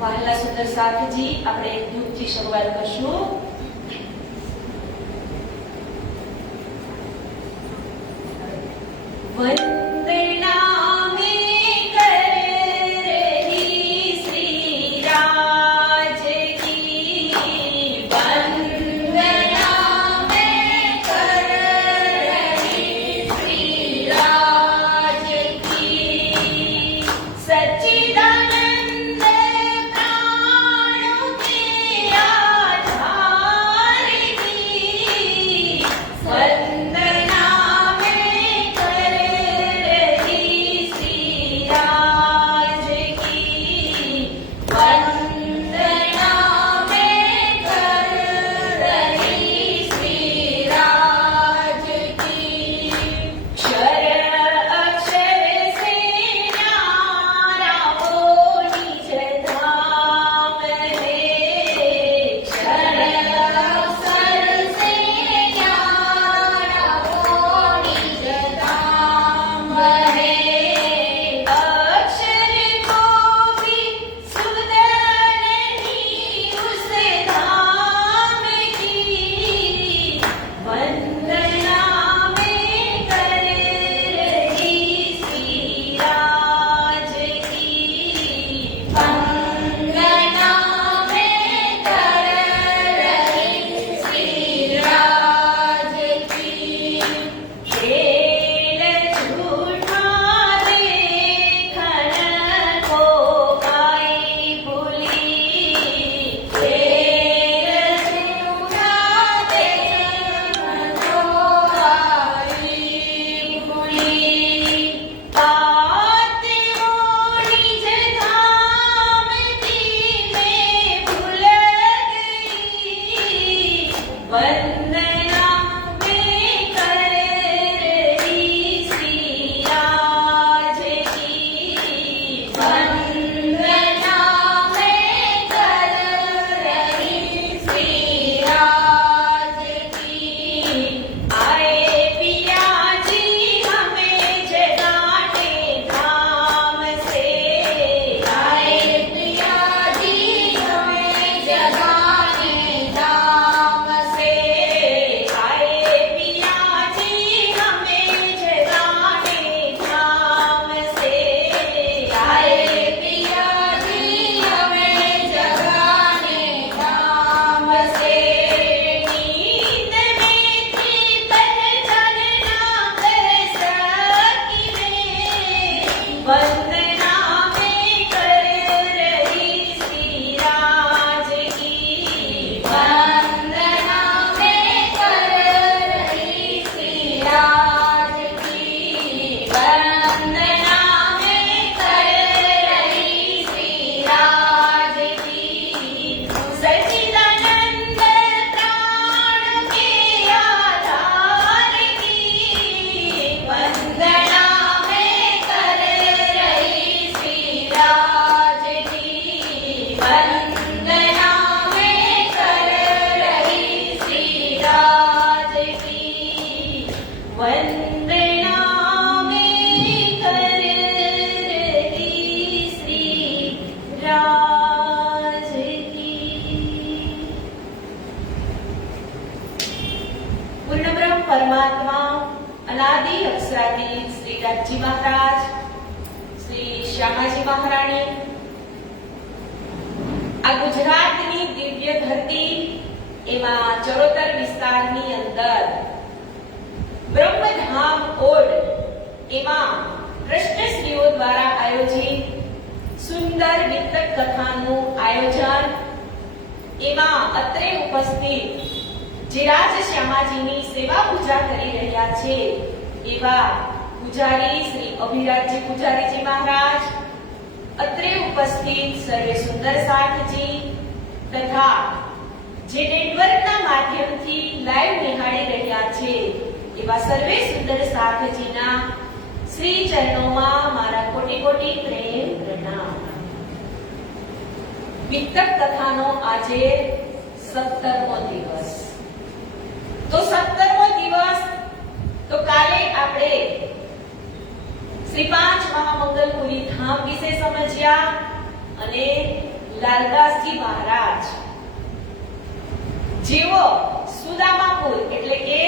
વહાલા સુંદર સાથજી, આપણે એક દૂધથી શરૂઆત કરશું. સચ્ચિદાનંદ પ્રાણો કે આધાર વંદનામે કરહી શ્રી રાજ કી. પૂર્ણબ્રહ્મ પરમાત્મા અનાદિ અક્ષરાતીત શ્રી રાજજી મહારાજ, શ્રી શ્યામાજી મહારાણી, આ ગુજરાતની દિવ્ય ધરતી, એમાં ચરોતર વિસ્તારની અંદર બ્રહ્મધામ ઓડ, એમાં ટ્રસ્ટશ્રીઓ દ્વારા આયોજિત સુંદર વિતક કથાનું આયોજન, એમાં અત્રે ઉપસ્થિત જે રાજ શ્યામાજીની સેવા પૂજા કરી રહ્યા છે એવા પૂજારી શ્રી અભિરાજજી પૂજારીજી મહારાજ, અત્રે ઉપસ્થિત સર્વે સુંદર સાધજી તથા જે નેટવર્કના માધ્યમથી લાઈવ નિહાળી રહ્યા છે એવા સર્વે સુંદર સાધજીના શ્રી ચરણોમાં મારા કોટી કોટી પ્રેમ પ્રણામ. વિતક કથાનો આજે 17મો દિવસ. તો 17મો દિવસ, તો કાલે આપણે શ્રી પાંચ મહામંગલપુરી ધામ વિશે સમજ્યા અને લાલદાસજી મહારાજ જેઓ સુદામાપુર એટલે કે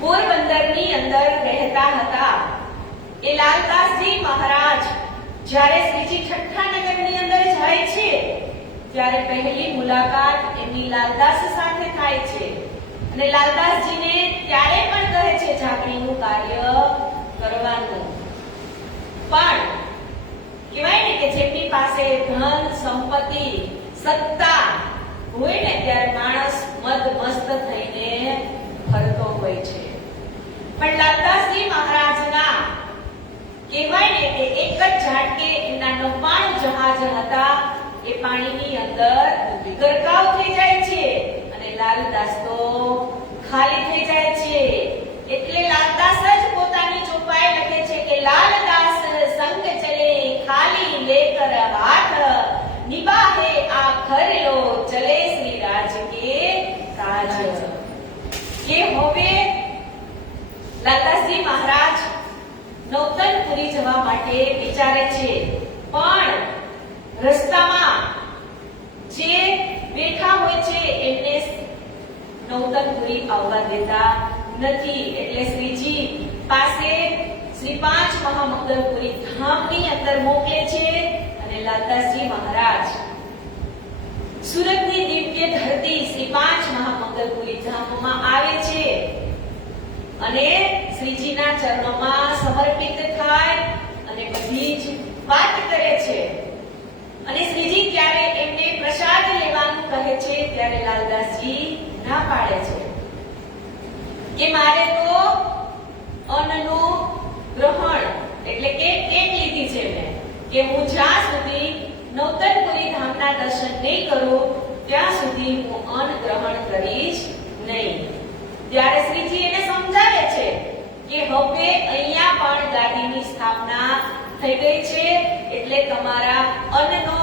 પોરબંદરની અંદર રહેતા હતા, એ લાલદાસજી મહારાજ જ્યારે શ્રીજી ઠઠ્ઠાનગરની અંદર જાય છે ત્યારે પહેલી મુલાકાત એમની લાલદાસ સાથે થાય છે અને લાલદાસજીને ત્યારે પણ કહે છે ઝાકળીનું કાર્ય કરવાનું. પણ કહેવાય ને કે જેમની પાસે ધન સંપત્તિ સત્તા હોય ને ત્યારે માણસ મદ મસ્ત થઈને ફરતો હોય છે. પણ લાલદાસજી મહારાજના કહેવાય ને કે એક જ ઝાટકે એમના 99 જહાજ હતા એ પાણીની અંદર ગરકાવ થઈ જાય છે અને લાલદાસ તો ખાલી થઈ જાય છે. એટલે લાલદાસ જ પોતાની ચોપાઈ લખે છે કે લાલદાસ સંગ ચલે ખાલી લેકર હાથ, નિભાહે આખર લો ચલે શ્રી રાજ કે કાજ. કે હવે લાલદાસજી મહારાજ નૌતનપુરી જવા માટે વિચારે છે, પણ રસ્તામાં જે બેઠા હોય છે એમને નૌતનપુરી આવવા દેતા નથી. એટલે શ્રીજી પાસે શ્રી પાંચ મહામંગલપુરી ધામની અંદર મોકલે છે અને લાલદાસજી મહારાજ સુરતની દિવ્ય ધરતી શ્રી પાંચ મહામંગલપુરી ધામમાં આવે છે અને શ્રીજીના ચરણોમાં સમર્પિત થાય અને બધી જ વાત કરે છે. અને શ્રીજી ત્યારે એમને પ્રસાદ લેવાનું કહે છે ત્યારે લાલદાસજી ના પાડે છે કે મારે તો અન્નનું ગ્રહણ એટલે કે ટેક લીધી છે મેં, કે હું જ્યાં સુધી નૌતનપુરી ધામના દર્શન નહીં કરું ત્યાં સુધી હું અન્ન ગ્રહણ કરીશ નહીં. ત્યારે શ્રીજી એને સમજાવે છે કે હવે અહીંયા પણ ગાદીની સ્થાપના થઈ ગઈ છે, એટલે તમારા અન્નનો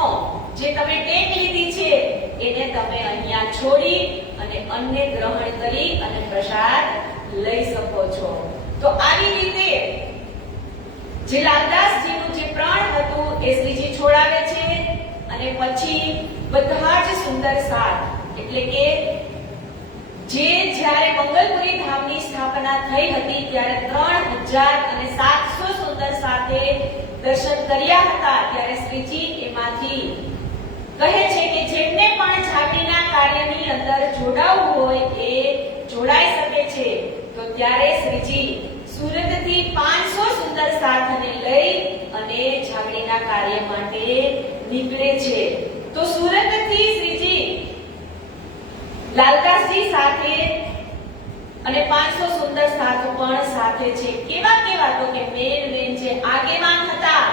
જે તમે ટેક લીધી છે એને તમે અહીંયા છોડી અને અન્નને ગ્રહણ કરી અને પ્રસાદ લઈ શકો છો. તો આવી રીતે જે લાલદાસજીનું જે પ્રાણ હતું એ શ્રીજી છોડાવે છે અને પછી બધા જ સુંદર સાથ એટલે કે જે જ્યારે મંગલપુરી ધામની સ્થાપના થઈ હતી ત્યારે 3700 સુંદર સાથે દર્શન કર્યા હતા. ત્યારે શ્રીજી એમાંથી કહે છે કે જેમને પણ ઝાકળીના કાર્યની અંદર જોડાવું હોય એ જોડાઈ શકે છે. તો ત્યારે શ્રીજી સુરતથી 500 સુંદર સાથને લઈ અને ઝાકળીના કાર્ય માટે નીકળે છે. તો સુરતથી શ્રીજી લાલદાસજી સાથે અને 500 સુંદર સાથ પણ સાથે છે. કેવા કેવા? તો કે મેન જે આગેવાન હતા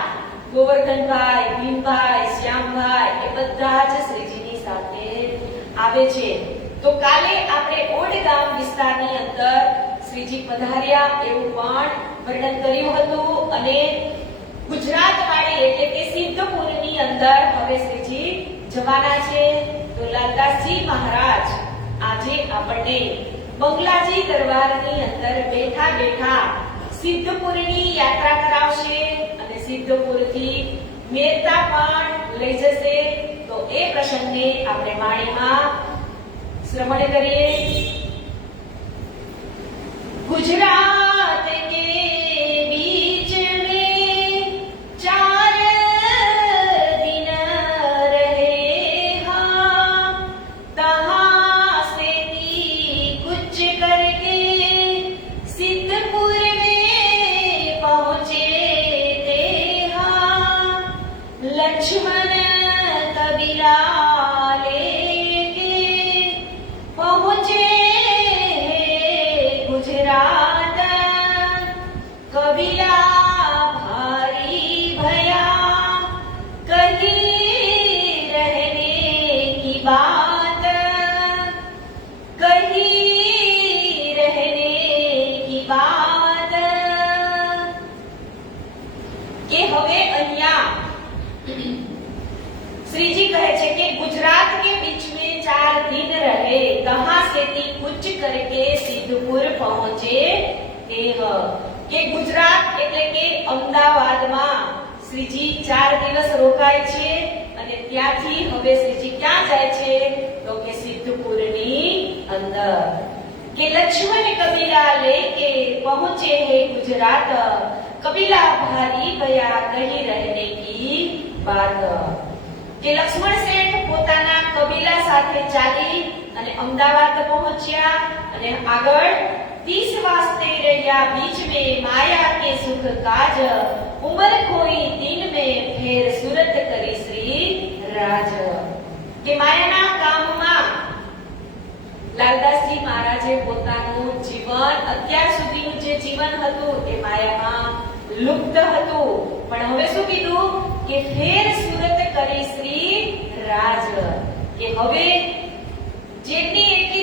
ગોવર્ધનભાઈ, ભીમભાઈ, શ્યામભાઈ, એ બધા જ શ્રીજીની સાથે આવે છે. તો કાલે આપણે ઓડ ગામ વિસ્તારની અંદર શ્રીજી પધાર્યા એવું પણ વર્ણન કર્યું હતું અને ગુજરાતવાડી એટલે કે સિદ્ધપુરની અંદર હવે શ્રીજી જવાના છે. તો લાલદાસજી મહારાજ આજે આપણને બંગલાજી દરબારની અંદર બેઠા બેઠા સિદ્ધપુરની યાત્રા કરાવશે અને સિદ્ધપુરથી મેરતા પણ લઈ જશે. તો એ પ્રસંગને આપણે વાણીમાં શ્રવણ કરીએ. ગુજરાત કે બીચ में 4 दिन रहेगा, तहाँ से कूच करके सिद्धपुर में पहुंचे देहा. लक्ष्मण कबीरा लेके पहुंचे गुजरात. कबीला भारी भया कहीं रहने की बात, कहीं रहने की बात. કે હવે અહીંયા श्रीजी कहे छे कि गुजरात के बीच में 4 दिन रहे, तहाँ से कूच करके सिद्धपुर पहुंचे देह. કે ગુજરાત એટલે કે અમદાવાદમાં શ્રીજી 4 દિવસ રોકાય છે અને ત્યાંથી હવે શ્રીજી ક્યાં જાય છે તો કે સિદ્ધપુરની અંદર. કે લક્ષ્મણ કબીલા લેકે પહોંચે હે ગુજરાત, કબીલા ભારી ભયા કહી રહેને કી બાત. કે લક્ષ્મણ શેઠ પોતાના કબીલા સાથે ચાલી અને અમદાવાદ પહોંચ્યા અને આગળ 30 વાસ્તે રહ્યા. बीच में माया के सुख काज, उमर खोई दिन में फेर सूरत કરી શ્રી રાજ. કે માયાના કામમાં લાલદાસજી મહારાજે પોતાનું જીવન, અત્યાર સુધીનું જે જીવન હતું એ માયામાં લુપ્ત હતું, પણ હવે શું કીધું કે ફેર સુરત કરી શ્રી રાજ. કે હવે જેટલી જે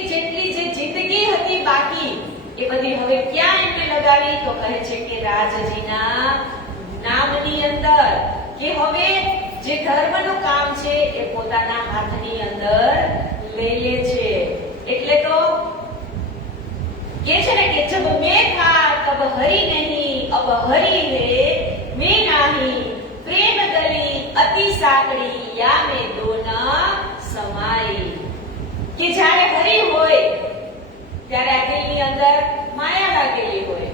જિંદગી હતી બાકી એ બધી હવે ક્યાં એમને લગાવી તો કહે છે કે રાજજીના નામની અંદર. કે હવે જે ધર્મનું કામ છે એ પોતાના હાથની અંદર લઈ લે છે. એટલે તો કે છે ને કે જબ મેં થા તબ હરી નહીં, અબ હરી હે મેં નહીં, પ્રેમ ગલી અતિ સાંકડી યા મેં દોના સમાઈ. કે જ્યારે હરી હોય ત્યારે આ દિલની અંદર માયા લાગેલી હોય.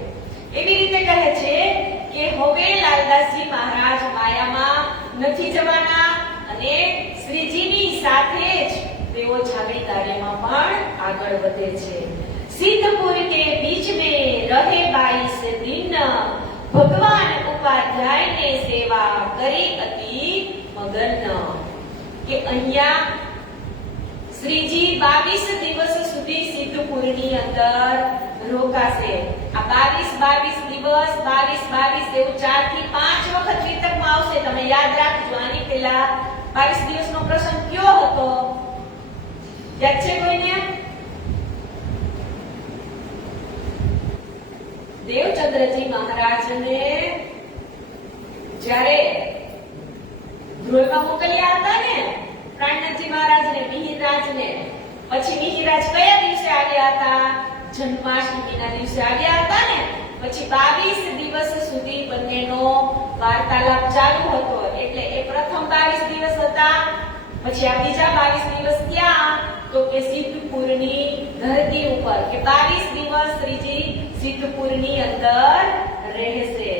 એવી રીતે કહે છે કે હવે લાલદાસજી મહારાજ માયામાં નથી જવાના અને શ્રીજીની સાથે જ તેઓ જાગૃત કાર્યમાં પણ આગળ વધે છે. સિદ્ધપુર કે બીચ में रहे 22 दिन, ભગવાન ઉપાધ્યાયને સેવા કરી અતિ મગન. કે અહીંયા શ્રીજી 22 દિવસ સુધી સિદ્ધપુરની અંદર રોકાશે. આ 22 દિવસ 22 એવું 4 થી 5 વખત વિતકમાં આવશે. તમે યાદ રાખજો. આની પહેલા 22 દિવસનો પ્રસંગ કયો હતો યાદ છે કોઈને? દેવચંદ્રજી મહારાજને જ્યારે ધ્રુવમાં મોકલ્યા હતા ને, પ્રાણનાથજી મહારાજને, મિહિરરાજને, પછી મિહિરરાજ કયા દિવસે આવ્યા હતા? જન્માષ્ટમીના દિવસે આવ્યા હતા ને. પછી 22 દિવસ સુધી બંનેનો વાર્તાલાપ ચાલુ હતો. એટલે એ પ્રથમ 22 દિવસ હતા. પછી આ બીજા 22 દિવસ ક્યાં તો કે સિદ્ધપુરની ધરતી ઉપર. કે 22 દિવસ શ્રીજી सिद्धपुरनी अंदर रहसे.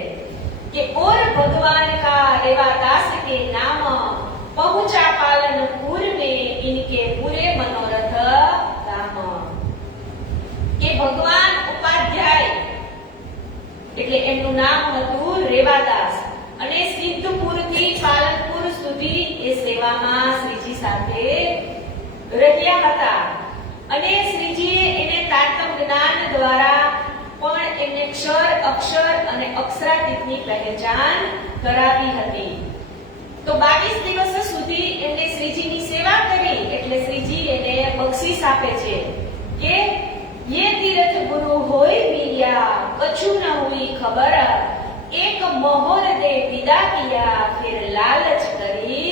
कि और भगवान का रेवादास के नाम पहुंचा पालनपुर में इनके पूरे मनोरथ काम. કે ભગવાન ઉપાધ્યાય એટલે એમનું નામ હતું રેવાદાસ અને સિદ્ધપુર થી પાલનપુર સુધી એ સેવામાં શ્રીજી સાથે રહ્યા હતા. અને શ્રીજીએ એને તારતમ જ્ઞાન દ્વારા પણ એમને ક્ષર, અક્ષર અને અક્ષરાતીતની પહેચાન કરાવી હતી. તો 22 દિવસ સુધી એમને શ્રીજીની સેવા કરી એટલે શ્રીજી એને બક્ષિસ આપે છે કે ये तीर्थ गुरु होय मिल्या, कछु न हुई खबर, एक मोहर दे विदा किया, फिर लालच કરી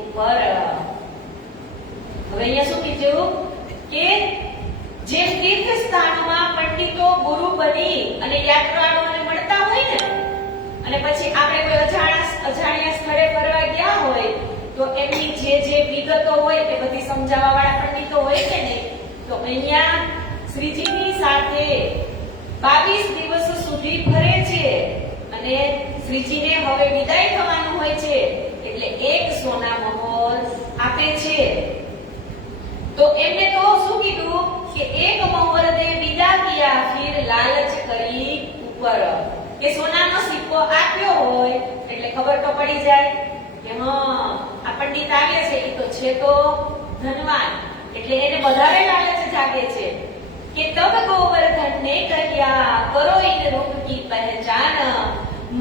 ઉપર. હવે અહીંયા શું કીધું કે જે તીર્થ સ્થાનોમાં પંડિતો ગુરુ બની અને યાત્રાળુઓને મળતા હોય ને, અને પછી આપણે કોઈ અજાણ્યા સ્થળે ફરવા ગયા હોય તો એમની જે વિગતો હોય એ બધી સમજાવવા વાળા પંડિતો હોય છે ને, તો અહીંયા શ્રીજીની સાથે 22 દિવસ સુધી ફરે છે અને શ્રીજીને હવે વિદાય થવાનું હોય છે એટલે એક સોના મહોર આપે છે. તો એમને તો શું કીધું કે એક મહોર દે વિદા કિયા ફિર લાલચ કરી ઉપર, કે સોનાનો સિક્કો આપ્યો હોય એટલે ખબર તો પડી જાય કે હા આ પંડિત આવ્યા છે એ તો છે તો ધનવાન, એટલે એને વધારે લાલચ જાગે છે. કે તબ ગોવર્ધન ને કહ્યા કરો ઇન રૂપ કી પહેચાન,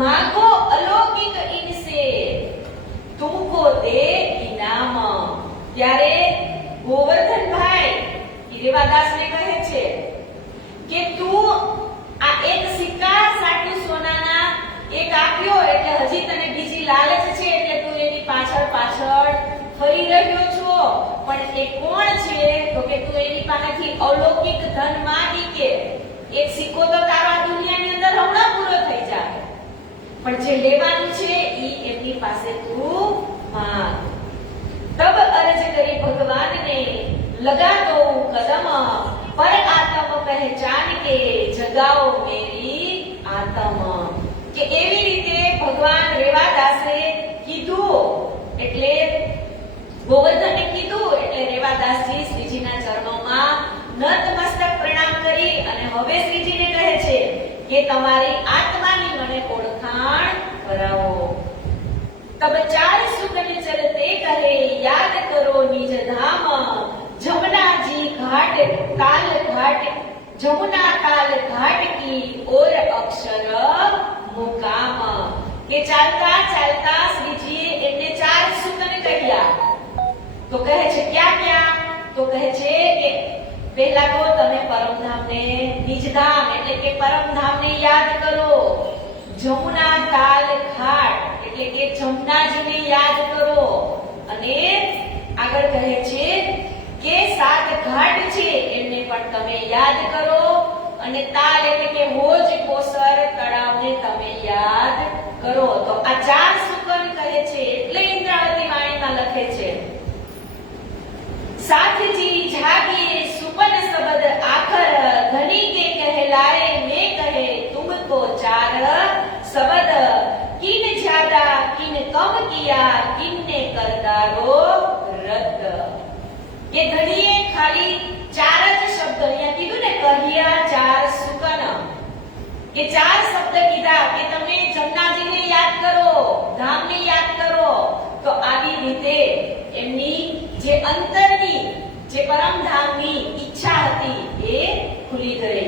માગો અલૌકિક ઇનસે તુમકો દે ઇનામ. ત્યારે ગોવર્ધનભાઈ હીરેવાદાસને કહે છે કે તું આ એક સિક્કા સાટુ સોનાના એક આપ્યો એટલે હજી તને બીજી લાલચ છે એટલે તું એની પાછળ ફરી રહ્યો છો, પણ એ કોણ છે તો કે તું એની પાસેથી અલૌકિક ધન માંગી, કે એક સિક્કો તો તારા દુનિયાની અંદર હમણાં પૂરો થઈ જાય, પણ જે લેવાનું છે ઈ એમની પાસે તું માંગ. તબ અરજ કરી ભગવાન ને લગા દો કદમ, પર આત્મ પહેચાન કે જગાઓ મેરી આત્મ. કે એવી રીતે ભગવાન રેવાદાસે કીધું એટલે ગોવર્ધને કીધું એટલે રેવાદાસજી શ્રીજીના ચરણોમાં નતમસ્તક પ્રણામ કરી અને હવે શ્રીજીને કહે છે કે તમારી આત્માની મને ઓળખાણ કરાવો. તબ ચાર સુગન ચલતે કહે યાદ કરો નિજ ધામ, જમનાજી ઘાટ કાલ ઘાટ જમુના કાલ ઘાટ કી ઓર અક્ષર મુકામ. કે ચાલતા ચાલતા શ્રીજીએ એમને ચાર સુગન કહ્યા. તો કહે છે ક્યાં ક્યાં? તો કહે છે કે પહેલા તો તમે પરમધામને નિજધામ એટલે કે પરમધામને યાદ કરો, જમુના કાલ ઘાટ એટલે કે જમનાજીને યાદ કરો, અને આગળ કહે છે કે 7 ઘાટ છે એમને પણ તમે યાદ કરો, અને તાલ એટલે કે હોજ કોસર તળાવને તમે યાદ કરો. તો આ ચાર સુકન કહે છે એટલે ઇન્દ્રાવતી વાણીમાં લખે છે સાથજી જાગીએ સુપન શબ્દ આખર, ધની કે કહેલાए मैं कहे तुमको चार शब्द, किन ज्यादा किन कम किया किन्ने करदारो रद्द. કે ધણીએ ખાલી 4 જ શબ્દ અહીંયા કીધું ને, કહ્યા 4 સુકન, કે 4 શબ્દ કીધા કે તમે જમનાજીને યાદ કરો, ધામને યાદ કરો. તો આવી રીતે એમની જે અંતરની જે પરમધામની ઈચ્છા હતી એ ખુલી ગઈ.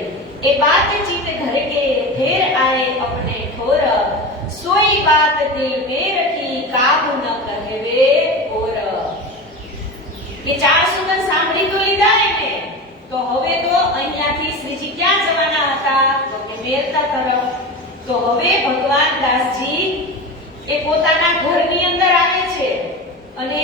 એ બાતચીત ઘર કે ફેર આए अपने ठोर, सोई बात दिल में रखी काबू न कहवे और. ये 4 સુગન સાંભળી તો લીધા એને, તો હવે તો અહીંયાથી શ્રીજી ક્યાં જવાના હતા તો કે મેરતા તરફ. તો હવે ભગવાન દાસજી એ પોતાના ઘરની અંદર આવે છે અને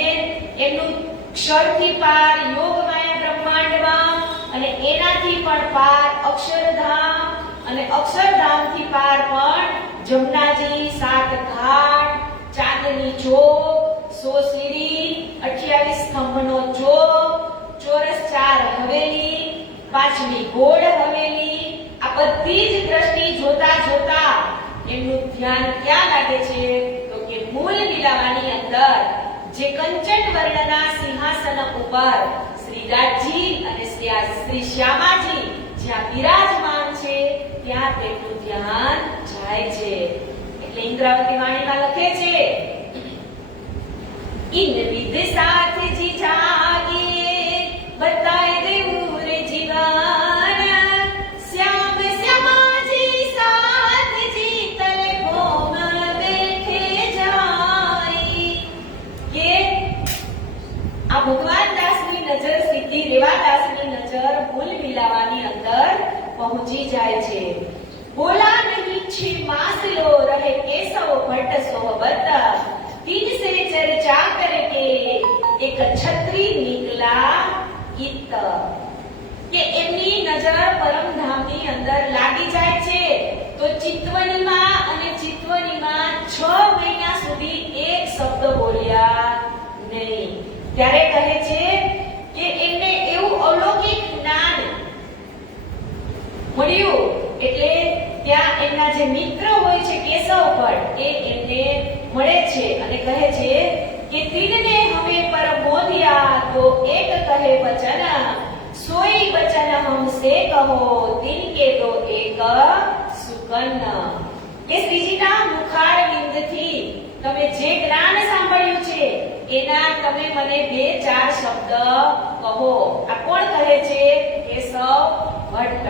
એમનું ક્ષરથી પાર યોગ માયા બ્રહ્માંડમાં, અને એનાથી પણ પાર અક્ષરધામ, અને અક્ષરધામથી પાર પણ જમનાજી, 7 ઘાટ, ચાંદની ચોક, 100 સીડી, 28 સ્તંભનો ચોક, ચોરસ 4 હવેલી, 5મી ગોળ હવેલી. આ બધી જ દ્રષ્ટિ જોતા જોતા એમનું ધ્યાન ક્યાં લાગે છે તો કે મૂળ લીલાવાની અંદર જે કંચન વર્ણના સિંહાસન ઉપર શ્રીરાજજી અને શ્રી શ્યામાજી જ્યાં બિરાજમાન છે ત્યાં તેમનું ધ્યાન જાય છે. એટલે ઇન્દ્રાવતી વાણીમાં લખે છે ઇન વિદ સાથજી જાગીએ બતાય દેવું રે જીવન, શ્યામ શ્યામાજી સાથજી તલે ભોમ બેઠે જાય. કે આ ભગવાન દાસની નજર સીધી રેવાદાસની નજર ભૂલ મિલાવાની અંદર પહોંચી જાય છે. બોલા નહીં છે માસલો રહે કેશવ ભટ્ટ સોહબત, तीन से चर्चा करके एक छत्री निकला इत. કે એમની નજર પરમધામની અંદર લાગી જાય છે તો ચિત્તવનીમાં અને ચિત્તવનીમાં 6 મહિના સુધી એક શબ્દ બોલ્યા નહીં. ત્યારે કહે છે કે એમને એવું અલૌકિક જ્ઞાન મળ્યું. એટલે ત્યાં એમના જે મિત્ર હોય છે કેશવ ભટ્ટ એ એમને મળે છે અને કહે છે કે તીનને હમે પર બોધ્યા તો એક કહે વચન સોઈ વચન હમસે કહો તિનકે તો એક સુકન. કે શ્રીજીના મુખારવિંદથી તમે જે જ્ઞાન સાંભળ્યું છે એના તમે મને 2-4 શબ્દ કહો. આ કોણ કહે છે? કેશવ ભટ્ટ.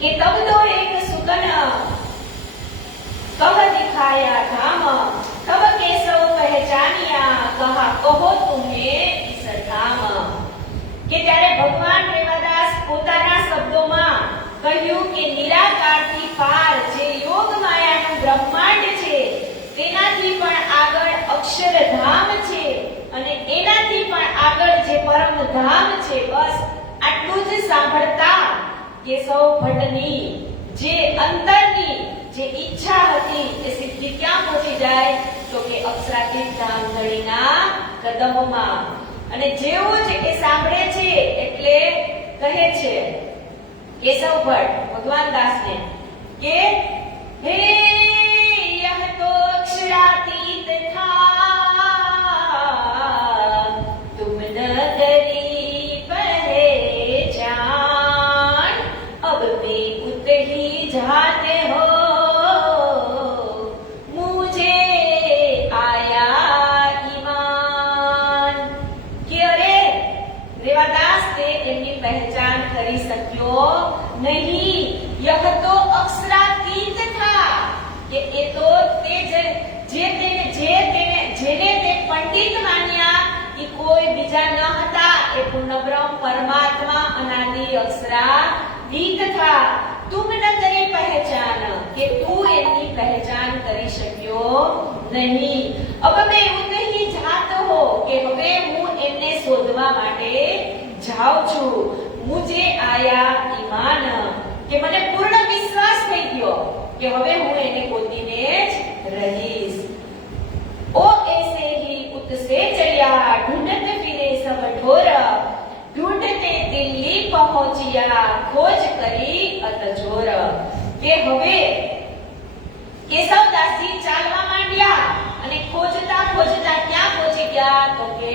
કે તબ તો એક સુકન કબ દિખાયા ધામ તબ કેશવ પહેચાનિયા કહા કહો તુમ્હે ઇસ ધામ. કે ત્યારે ભગવાન રેવાદાસ પોતાના શબ્દોમાં કહ્યું કે નિરાકારથી પાર જે યોગ માયાનું બ્રહ્માંડ છે તેનાથી પણ આગળ અક્ષરધામ છે અને એનાથી પણ આગળ જે પરમધામ છે. બસ આટલું જ સાંભળતા કેશવ ભટ્ટની જે અંતરની જે ઈચ્છા હતી એ સિદ્ધિ ક્યાં પહોંચી જાય તો કે અક્ષરાતીત ધામ ધણીના કદમમાં. અને જેવું જ એ સાંભળે છે એટલે કહે છે કેશવ ભટ્ટ ભગવાન દાસને કે હે યહ તો અક્ષરાતીત થા તુમ ન કરી પહેચાન अब भी उतही जाते हो मुझे आया ईमान. કે અરે રેવાદાસ તે એમની પહેચાન કરી શક્યો નહીં. યહ તો અક્ષરાતીત થા કે એ તો તે જેને તે પંડિત માન્યા એ કોઈ બીજા ન હતા. એ પૂર્ણ બ્રહ્મ પરમાત્મા અનાદિ અક્ષરાતીત થા. તુમ ન કરી પહેચાન કે તું એમની પહેચાન કરી શક્યો નહીં. અબ મેં ઉતહી જાત હો કે હવે હું એમને શોધવા માટે જાઉં છું. મુજે આયા ઈમાન કે મને પૂર્ણ વિશ્વાસ થઈ ગયો કે હવે હું એને ગોતીને જ રહીશ. ओ ऐसे ही उत से चलिया ढूंढत फिरे सब ढोर ढूंढते दिल्ली पहुंचिया खोज કરી અતજોર. કે હવે કેશવદાસજી ચાલવા માંડ્યા અને ખોજતા ખોજતા ક્યાં પહોંચી ગયા તો કે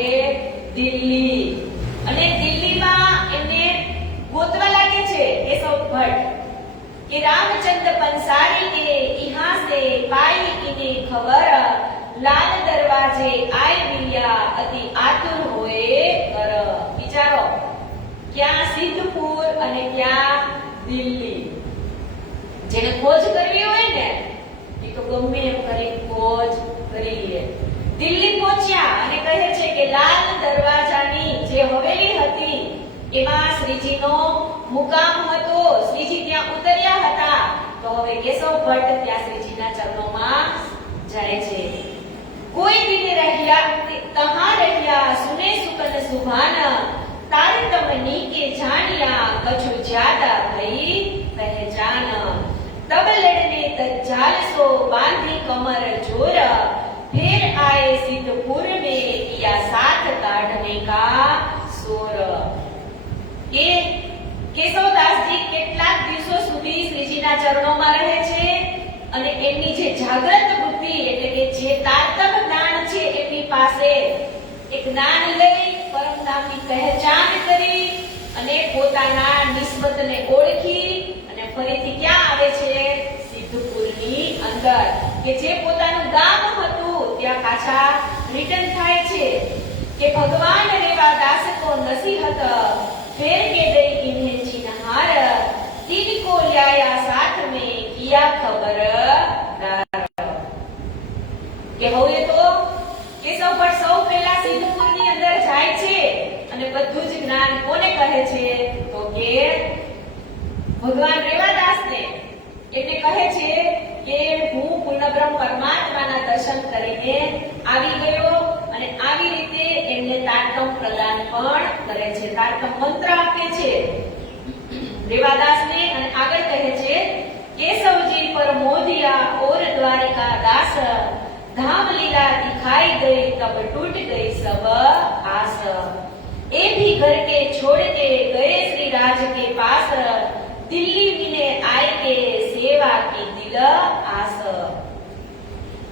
દિલ્હી. અને દિલ્હીમાં એમને ગોતવા લાગે છે કેશવ ભટ્ટ કે रामचंद्र पंसारी के यहाँ से पाई इन्हें खबर लाल दरवाजे आए मिल्या अति आतुर होए कर. વિચારો ક્યાં સિદ્ધપુર અને ક્યાં દિલ્હી. જેને ખોજ કરવી હોય ને એ તો ગમે એમ કરી ખોજ કરી લે. દિલ્હી પહોંચ્યા અને કહે છે કે લાલ દરવાજાની જે હવેલી હતી એમાં શ્રીજીનો મુકામ હતો. શ્રીજી ત્યાં ઉતર્યા હતા. તો હવે કેશવ ભટ્ટ ત્યાં શ્રીજીના ચરણોમાં જાય છે. કોઈ દિન રહ્યા તહાં રહ્યા સુને સુકન સુભાન તારતમની કે જાણ્યા કछु જ્યાદા ભઈ પહેચાન. તબ લડને તજાલ સો બાંધી કમર જોર फिर आए सिद्धपुर में किया साथ काढ़ने का सोर. કે કેશવદાસજી કેટલાક દિવસો સુધી શ્રીજીના ચરણોમાં રહે છે અને એમની જે જાગૃત બુદ્ધિ એટલે કે જે તારતમ જ્ઞાન છે એમની પાસે એક જ્ઞાન લઈ પરમધામની પહેચાન કરી અને પોતાના નિસ્બતને ઓળખી અને ફરીથી ક્યાં આવે છે સિદ્ધપુરની અંદર કે જે પોતાનું ગામ હતું ત્યાં પાછા રિટર્ન થાય છે. કે ભગવાન રેવાદાસ કો નસીહત फेर के दई इन्हें चिन्हार तीन को लाया साथ में किया खबरदार. કે હવે તો કેશવ ભટ્ટ સૌ પહેલા સિદ્ધપુરની અંદર જાય છે અને બધું જ જ્ઞાન કોને કહે છે તો કે ભગવાન રેવાદાસને. એટલે કહે છે કે હું પૂર્ણ બ્રહ્મ પરમાત્માના દર્શન કરીને આવી ગયો અને આવી રીતે એમને તેમને તારતમ પ્રદાન પણ કરે છે, તારતમ મંત્ર આપે છે રેવાદાસને અને આગળ કહે છે केशवजी पर मोदिया और द्वारिका दास धाम लीला दिखाई गई तब टूट गई सब आस ए भी घर के छोड़ के गए श्री राज के पास दिल्ली मिले आए के सेवा की दिल आस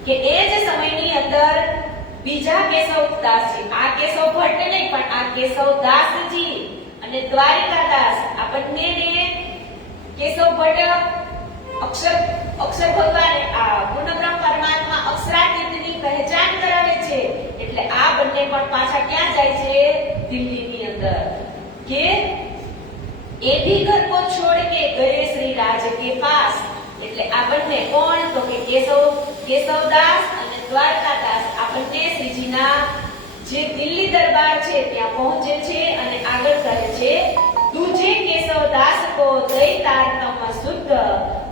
કે એ જ સમયની અંદર બીજા કેશવદાસજી, આ કેશવ ભટ્ટ નહીં પણ આ કેશવદાસજી અને દ્વારિકાદાસ આ બંનેને કેશવ ભટ્ટ અક્ષર ભગવાન આ પૂર્ણબ્રહ્મ પરમાત્મા અક્ષરાતીતની પહેચાન કરાવે છે એટલે આ બંને પણ પાછા ક્યાં જાય છે? દિલ્હીની અંદર કે એ ભી ઘર કો છોડ કે ગયે શ્રી રાજ કે પાસ એટલે આ બંને કોણ? તો કે કેશવદાસ અને દ્વારકાદાસ આ બંને શ્રીજીના જે દિલ્હી દરબાર છે ત્યાં પહોંચે છે અને આગળ કહે છે तुझे केशवदास को दई तारतम शुद्ध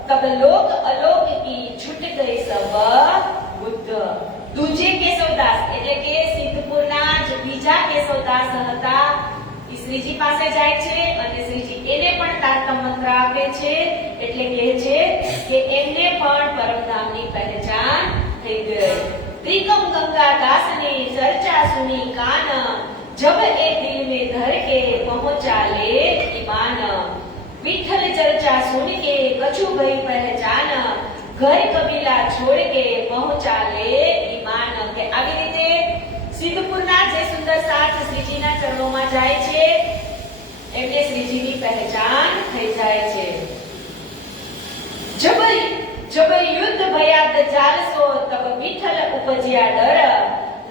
तब लोक अलोक की छूट गई सब बुद्ध। तुझे केशवदास એટલે કે સિદ્ધપુરના જે બીજા કેશવદાસ હતા એ શ્રીજી પાસે જાય છે અને શ્રીજી એને પણ તારતમ મંત્ર આપે છે એટલે કહે છે કે એમને પણ પરમધામની પહેચાન થઈ ગઈ। ત્રિકમ ગંગા દાસની ચર્ચા સુની કાન जब ए दिल में धर के पहुंचा ले ईमान विठल चर्चा सुन के कछु गई पहचान घर कबीला छोड़ के पहुंचा ले ईमान के આવી રીતે સિદ્ધપુરના જે સુંદર સાથ શ્રીજીના ચરણોમાં જાય છે એમને શ્રીજીની પહેચાન થઈ જાય છે। जब युद्ध भया चालसो तब विठल उपजिया डर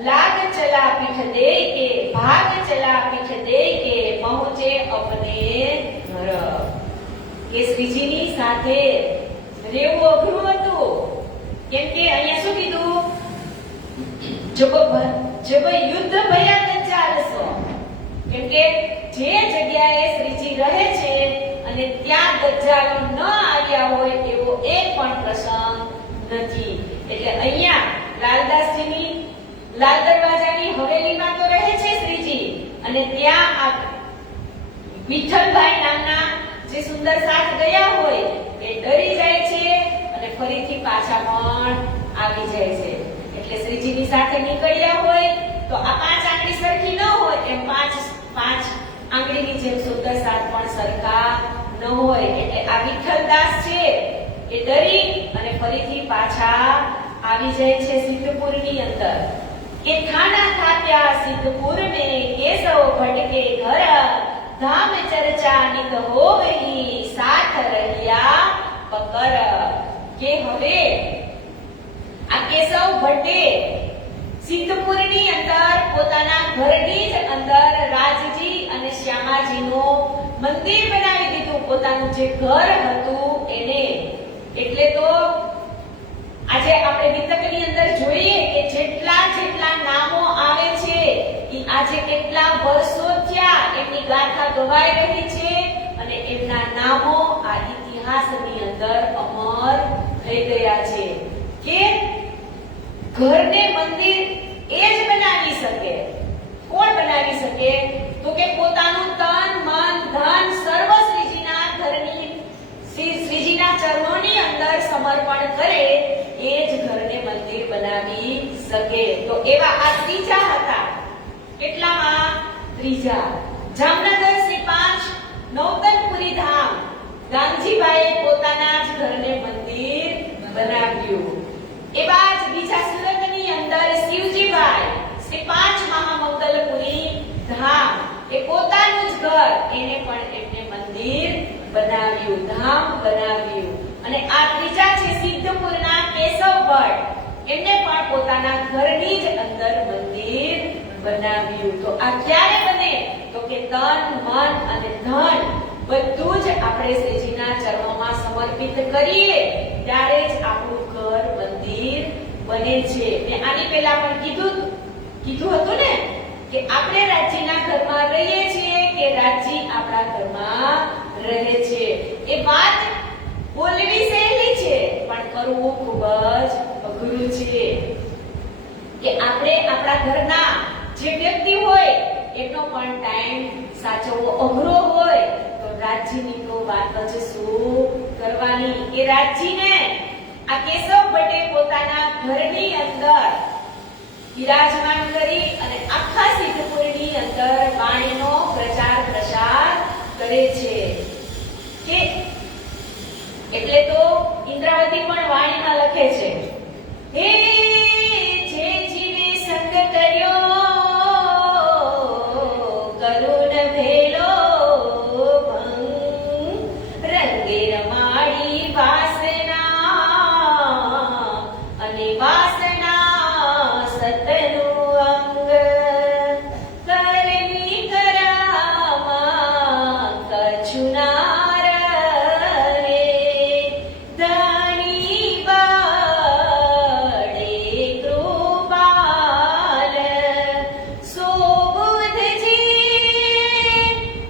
लाग चला पीठ दे के भाग चला पीठ दे के पहुंचे अपने घर કે શ્રીજીની સાથે રહેવું અઘરું હતું કેમ કે અહીંયા શું કીધું? જબ યુદ્ધ ભયા ચાલસો કેમ કે જે જગ્યાએ શ્રીજી રહે છે અને ત્યાં ગજાલો ન આવ્યા હોય એવો એક પણ પ્રસંગ નથી એટલે અહીંયા લાલદાસજીની લાલ દરવાજાની હવેલીમાં તો રહે છે શ્રીજી અને ત્યાં આ વિઠ્ઠલભાઈ નામના જે સુંદર સાથ ગયા હોય એ ડરી જાય છે અને ફરીથી પાછા પણ આવી જાય છે એટલે શ્રીજીની સાથે નીકળ્યા હોય તો આ પાંચ આંગળી સરખી ન હોય એમ પાંચ આંગળીની જેમ સુંદર સાથ પણ સરખા ન હોય એટલે આ વિઠ્ઠલદાસ છે એ ડરી અને ફરીથી પાછા આવી જાય છે સિદ્ધપુરની અંદર के खाना था क्या सिद्धपुर में केशव भट्ट के घर धाम चर्चा नित हो गई साथ रहिया पकर के हवे आ केशव भट्टे સિદ્ધપુરની અંદર પોતાના ઘરની જ અંદર રાજજી અને શ્યામાજીનું મંદિર બનાવી દીધું પોતાનું જે ઘર હતું એને એટલે તો આજે આપણે વિતકની અંદર જોઈએ કે જેટલા નામો આવે છે ઈ આજે કેટલા વર્ષો થયા એમની ગાથા ગવાઈ રહી છે અને એમના નામો આ ઇતિહાસની અંદર અમર થઈ ગયા છે કે ઘરને મંદિર એ જ બનાવી શકે। કોણ બનાવી શકે? તો કે પોતાનું તન મન ધન સર્વ શ્રીજીના ઘરની શ્રીજીના ચરણોની અંદર સમર્પણ કરે એ જ ઘરને મંદિર બનાવી શકે। તો એવા આ ત્રીજા હતા કેટલામાં? ત્રીજા। જામનગર શ્રી 5 નૌતનપુરી ધામ ગાંધીભાઈએ પોતાના જ ઘરને મંદિર બનાવ્યું। એવા જ બીજા સુરતની અંદર શિવજીભાઈ શ્રી 5 મહામંગલપુરી ધામ એ પોતાનું જ ઘર એને પણ એમને મંદિર બનાવ્યું, ધામ બનાવ્યું। અને આ ત્રીજા છે સિદ્ધપુરના કેશવ ભટ્ટ એમને પણ પોતાના ઘરની જ અંદર મંદિર બનાવ્યું। તો આ ક્યારે બને? તો કે તન મન અને ધન બધું જ આપણે શ્રીજીના ચરણોમાં સમર્પિત કરીએ ત્યારે જ આપણું ઘર મંદિર બને છે। મેં આની પહેલા પણ કીધું હતું ને કે આપણે રાજ્યના ઘરમાં રહીએ છીએ કે રાજ્ય આપણા ઘરમાં રહે છે। એ વાત બોલવી સહેલી છે પણ કરવું ખૂબ જ અઘરું છે કે આપણે આપણા ઘરના જે વ્યક્તિ હોય એનો પણ ટાઈમ સાચવવો અઘરો હોય તો રાજજીની તો વાત જ શું કરવાની. એ રાજજીને આ કેશવ ભટ્ટે પોતાના ઘરની અંદર વિરાજમાન કરી અને આખા સિદ્ધપુરની અંદર વાણીનો પ્રચાર પ્રસાર કરે છે. કે એટલે તો ઇન્દ્રાવતી પણ વાણીમાં લખે છે, હે જે જીવે સંગ કર્યો કરુણ ભેલો ભંગ રંગે રમાડી વાસના અને વાસના સતનું અંગ કરની કરામાં કછુના રે ધણી બડે કૃપાલ સોબુધજી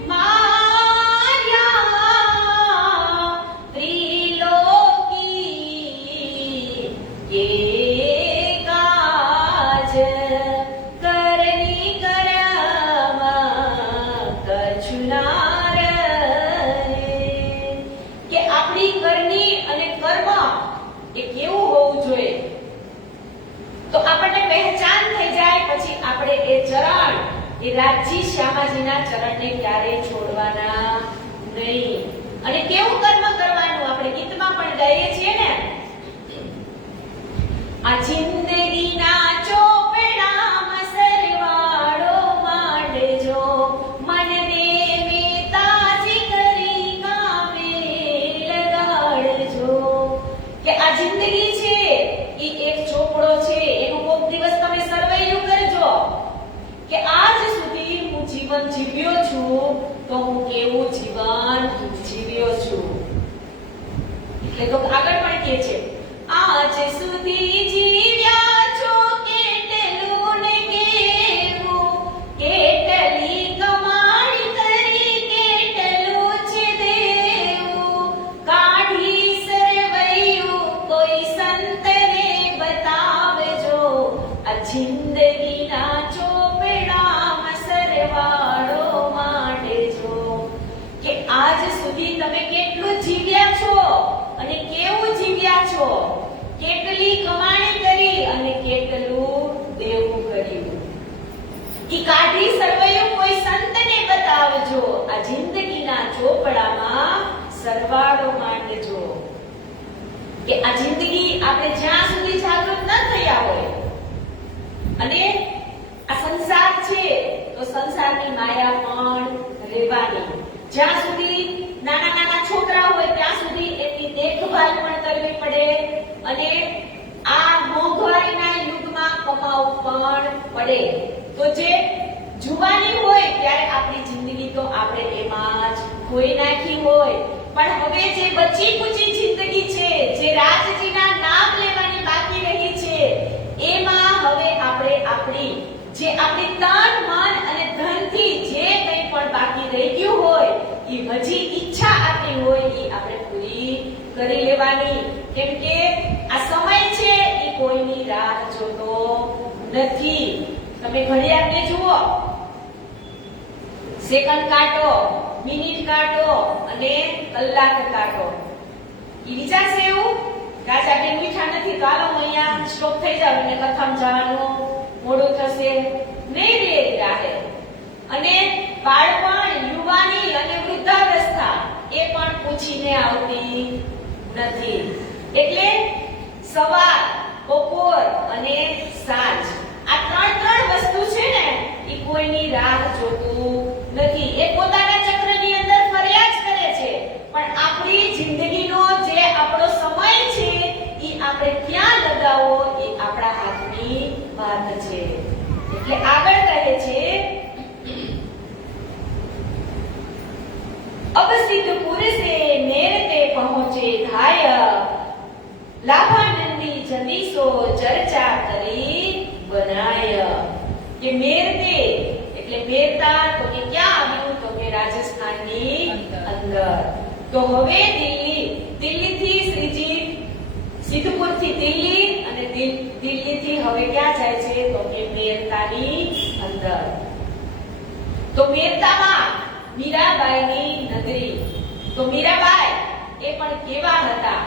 માર્યા ત્રિલોકી કે કાજ કરની કરામાં કછુના રે. કે આપણી કરણી અને કર્મ એ કેવું હોવું જોઈએ તો આપણને પહેચાન થઈ જાય પછી આપણે એ ચરણ એ રાજજી શ્યામાજીના ચરણને ક્યારેય છોડવાના નહીં. અને કેવું કર્મ કરવાનું આપણે ગીતમાં પણ ગાઈએ છીએ ને, આ જિંદગીના ચોપડામાં સરવાળો માંડજો મનને મેં તાજી કરી કામે લગાડજો. કે આ જિંદગી છે એ એક ચોપડો છે, એનું કોક દિવસ તમે સરવૈયું કરજો કે આજ સુધી હું જીવન જીવ્યો છું તો હું કેવું જીવન જીવ્યો છું. એટલે તો આગળ પણ કહે છે, આજ સુધી જીવ્યા છો કેટલું ને કેવું, કેટલી કમાણી કરી કેટલું છે દેવું, કાઢી સરવૈયું કોઈ સંતને બતાવજો આ જિંદગીના ચોપડામાં સરવાળો માંડજો. કે આજ સુધી તમે કેટલું જીવ્યા છો અને કેવું જીવ્યા છો, કેટલી કમાણી કરી અને કેટલું દેવું કર્યું. ઈ કાઢી સરવૈયું કોઈ સંતને બતાવજો આ જિંદગીના ચોપડામાં સરવાળો માંડજો. કે આ જિંદગી આપણે જ્યાં સુધી જાગૃત ન થયા હોય અને આ સંસાર છે તો સંસારની માયા પણ રહેવાની. જ્યાં સુધી નાના નાના છોકરા હોય ત્યાં સુધી એમની દેખભાળ પણ કરવી પડે અને આ મોંઘવારીના યુગમાં કમાવું પણ પડે. તો જે જુવાની હોય ત્યારે આપણી જિંદગી તો આપણે એમાં જ ખોઈ નાખી હોય, પણ હવે જે બચી કુચી જિંદગી છે, જે રાજજીના નામ લેવાની બાકી રહી છે, એમાં હવે આપણે આપણી જે આપણી તન મન અને ધનથી જે કંઈ પણ બાકી રહી ગયું હોય એ હજી ઈચ્છા આપી હોય એ આપણે પૂરી કરી લેવાની. કેમ કે આ સમય છે એ કોઈની રાહ જોતો નથી. તમે ઘડિયાળને જુઓ, સેકન્ડ કાંટો, મિનિટ કાંટો અને કલાક કાંટો. એ વિચારશે એવું કે આજે આપણે મીઠા નથી તો હાલો અહીંયા સ્ટોપ થઈ જાવ અને કથામાં જવાનું મોડું થશે નહીં રે રાહે. અને બાળપણ, યુવાની અને વૃદ્ધાવસ્થા એ પણ પૂછીને આવતી નથી. એટલે સવાર, બપોર અને સાંજ આ ત્રણ વસ્તુ છે ને એ કોઈની રાહ જોતું નથી. એ પોતાના ચક્રની અંદર ફર્યા જ કરે છે, પણ આપણી જિંદગીનો જે આપણો સમય છે એ આપણે ક્યાં લગાવવો એ આપણા હાથની વાત છે. એટલે આગળ કહે છે, अब सिद्धपुर से मेरते पहुंचे धाय लाभानंदी जनीसो चर्चा કરી બનાય. કે મેરતે એટલે મેરતા તો કે ક્યાં આવ્યું તો કે રાજસ્થાનની અંદર. તો હવે દિલ્હીથી શ્રીજી સિદ્ધપુરથી દિલ્હી અને દિલ્હીથી હવે ક્યાં જાય છે તો કે મેરતાની અંદર અંદર. તો મેરતામાં મીરાબાઈની નગરી. તો મીરાબાઈ એ પણ કેવા હતા?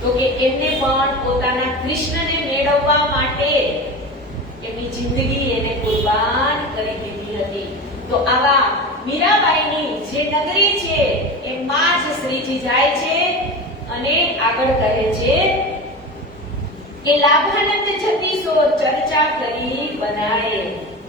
તો કે એમને પણ પોતાના કૃષ્ણને મેળવવા માટે એમની જિંદગી એને કુરબાન કરી દીધી હતી. તો આવા મીરાબાઈની જે નગરી છે એમાં જ શ્રીજી જાય છે અને આગળ કહે છે કે લાભાનંદ જતી સો ચર્ચા કરી બનાએ.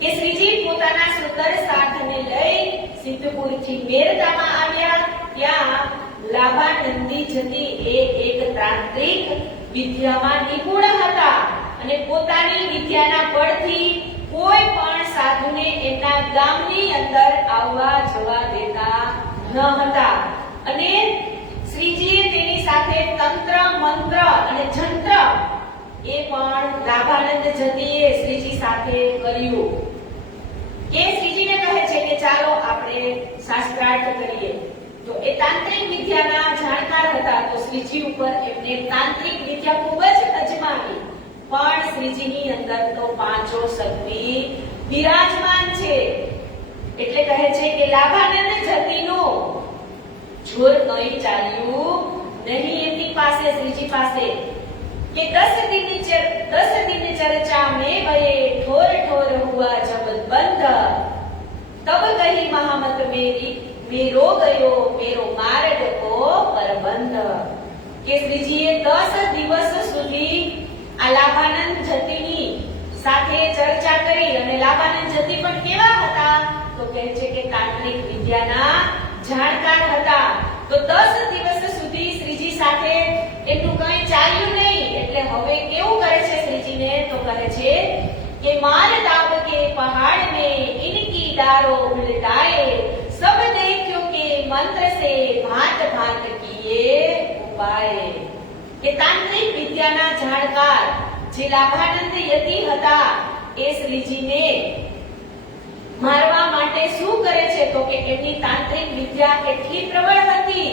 કે શ્રીજી પોતાના સુંદર સાથને લઈ સિદ્ધપુરથી મેરતામાં આવ્યા. ત્યાં લાભાનંદી જતી એ એક તાંત્રિક વિદ્યામાં નિપુણ હતા અને પોતાની વિદ્યાના બળથી કોઈ પણ સાધુને એમના ગામની અંદર આવવા જવા દેતા ન હતા. અને શ્રીજીએ તેની સાથે તંત્ર મંત્ર અને જંત્ર એ પણ લાભાનંદ જતીએ શ્રીજી સાથે કર્યું. કે શ્રીજીને કહે છે કે ચાલો આપણે શાસ્ત્રાર્થ કરીએ. તો એ તાંત્રિક વિદ્યાના જાણકાર હતા. તો શ્રીજી ઉપર એમને તાંત્રિક વિદ્યા ખૂબ જ અજમાવી. પણ શ્રીજીની અંદર તો પાંચો શક્તિ બિરાજમાન છે. એટલે કહે છે કે લાભાનંદ જતીનો જોર કઈ ચાલ્યું નહીં એમની પાસે, શ્રીજી પાસે. કે 10 दिन चर्चा में भये ठोर ठोर हुआ जब बंद, तब कही महामत मेरी मेरो गयो मेरो मार्ग को परबंध. કે શ્રીજીએ 10 દિવસ સુધી આ લાભાનંદ જતીની સાથે ચર્ચા કરી. અને લાભાનંદ જતી પણ કેવા હતા? તો કહે છે કે તાંત્રિક વિદ્યાના જાણકાર હતા. તો 10 દિવસ સુધી શ્રીજી સાથે એટલું કંઈ ચાલ્યું નહીં. એટલે હવે કેવું કરે છે શ્રીજીને? તો કહે છે કે માલ दाब के पहाड़ में इनकी डारो उलटाए, सब देखियो के मंत्र से भांत भांत किए उपाय. કે તાંત્રિક વિદ્યાના જાણકાર જે લાભાનંદ યતિ હતા એ શ્રીજીને મારવા માટે શું કરે છે? તો કે એમની તાંત્રિક વિદ્યા એટલી પ્રબળ હતી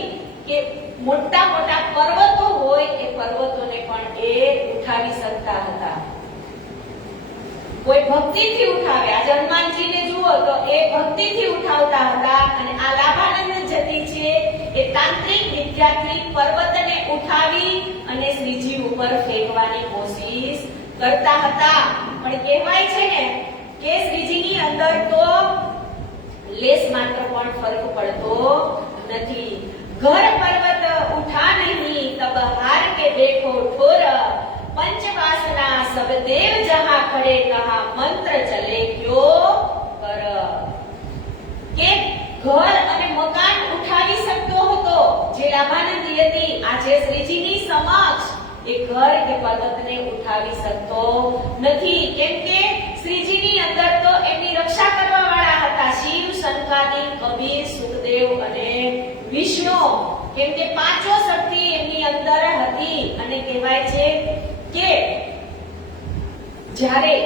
કે મોટા મોટા પર્વતો હોય એ પર્વતોને પણ એ ઉઠાવી શકતા હતા. કોઈ ભક્તિથી ઉઠાવે. આજે હનુમાનજીને જુઓ તો એ ભક્તિથી ઉઠાવતા હતા. અને આ લાભાનંદ જતી છે એ તાંત્રિક વિદ્યાથી પર્વતને ઉઠાવી અને શ્રીજી ઉપર ફેંકવાની કોશિશ કરતા હતા. પણ કહેવાય છે ને કે શ્રીજીની અંદર તો લેસ માત્ર પણ ફરક પડતો નથી. ઘર પર્વત ઉઠા નહીં તબ હાર કે દેખો ઠોર, पंचवासना सब देव जहां खड़े कहा मंत्र चले क्यों कर. કે ઘર અને મકાન ઉઠાવી શકતો હતો જે લાભાનંદ હતી, આજે શ્રીજીની સમક્ષ એ ઘર કે પર્વતને ઉઠાવી શકતો નથી. કેમ કે શ્રીજીની અંદર તો એમની રક્ષા કરવા વાળા હતા શિવ, શંકાદિક, કબીર, સુખદેવ અને વિષ્ણુ. કેમ કે પાંચો શક્તિ એમની અંદર હતી. અને કહેવાય છે કે જ્યારે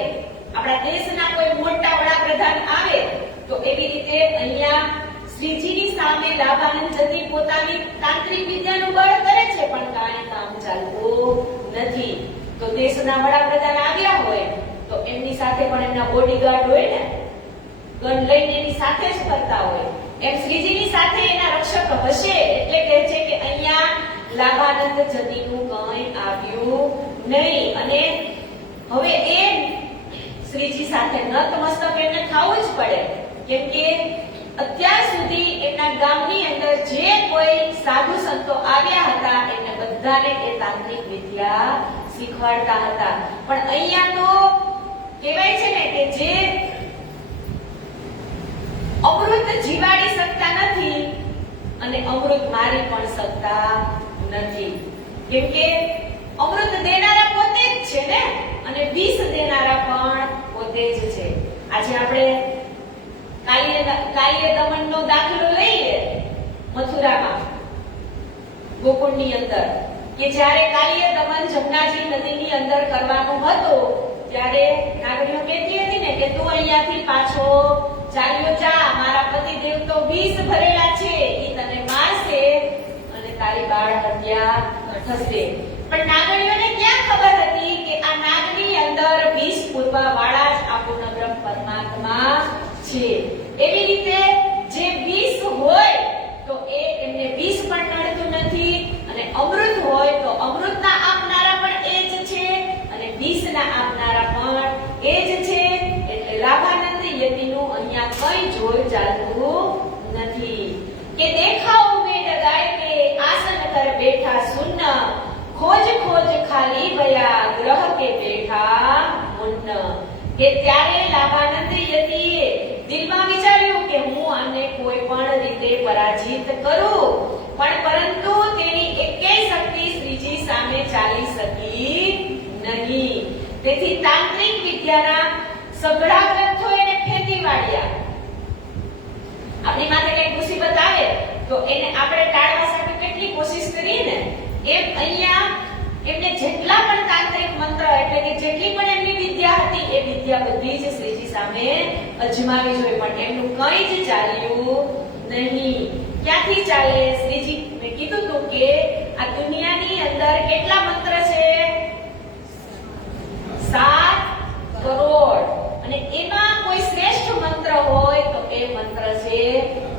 આપણા દેશના કોઈ મોટા વડાપ્રધાન આવે તો એવી રીતે અહીંયા શ્રીજીની સામે લાભાનંદ જતી પોતાની તાંત્રિક વિદ્યાનું બળ કરે છે પણ કાંઈ કામ ચાલતું નથી. તો દેશના વડાપ્રધાન આવ્યા હોય તો એમની સાથે પણ એમના બોડીગાર્ડ હોય ને, ગન લઈને એની સાથે જ ફરતા હોય. એમ શ્રીજીની સાથે એના રક્ષક હશે. એટલે કહે છે કે અહીંયા લાભાનંદ જતીનું કંઈ આવ્યું નહીં. અને હવે એ શ્રીજી સાથે નતમસ્તક એમને ખાવું જ પડે. કેમ કે અત્યાર સુધી એમના ગામની અંદર જે કોઈ સાધુ સંતો આવ્યા હતા એમને બધાને એ તાંત્રિક વિદ્યા શીખવાડતા હતા. પણ અહીંયા તો કહેવાય છે ને કે જે અમૃત જીવાડી શકતા નથી અને અમૃત મારી પણ શકતા નથી. કેમ કે અમૃત દેનારા પોતે જ છે ને, અને વિષ દેનારા પણ પોતે જ છે. આજે આપણે કાલિય દમનનો દાખલો લઈએ મથુરામાં, ગોકુળની અંદર, કે જ્યારે કાલિય દમન જમનાજી નદીની અંદર કરવાનું હતું ત્યારે નાગરીઓ કહેતી હતી ને કે તું અહીંયાથી પાછો ચાલ્યો જા, મારા પતિદેવ તો વિષ ભરેલા છે, એ તને મારશે અને તારી બાળ હત્યા થશે. પણ નાગરીઓને ક્યાં ખબર હતી કે આ નાગની અંદર અંદર વિષ પૂરવા વાળા જ આ પૂર્ણ બ્રહ્મ પરમાત્મા છે. એવી રીતે જે વિષ હોય તો એમને વિષ પણ નડતું નથી, અને અમૃત હોય તો અમૃતના આપનારા પણ એ જ છે, અને વિષના આપનારા પણ એ જ છે. એટલે લાભાનંદ યતિનું અહીંયા કંઈ જોર ચાલતું નથી કે દેખાવ મેં ડગાય કે આસન કર બેઠા સુન્ન, ખોજ ખોજ ખાલી ભયા ગ્રહ કે બેઠા મુન્ન. કે ત્યારે લાભાનંદ યતિએ દિલમાં વિચાર્યું કે હું આને કોઈ પણ રીતે પરાજિત કરું, પણ પરંતુ તેની એકેય શક્તિ શ્રીજી સામે ચાલી શકી નહીં. તેથી તાંત્રિક વિદ્યાના સઘળા ગ્રંથો એને ફેંકી વાળ્યા. આપણી માથે કઈ મુસીબત આવે તો એને આપણે ટાળવા માટે કેટલી કોશિશ કરીએ ને, એમ અહીંયા એમને જેટલા પણ તાંત્રિક મંત્ર એટલે કે જેટલી પણ એમની વિદ્યા હતી એ વિદ્યા બધી જ શ્રીજી સામે અજમાવી જોઈ, પણ એમનું કંઈ જ ચાલ્યું નહીં. ક્યાંથી ચાલે? શ્રીજી મેં કીધું હતું કે આ દુનિયાની અંદર કેટલા મંત્ર છે? 7 કરોડ. અને એમાં કોઈ શ્રેષ્ઠ મંત્ર હોય તો એ મંત્ર છે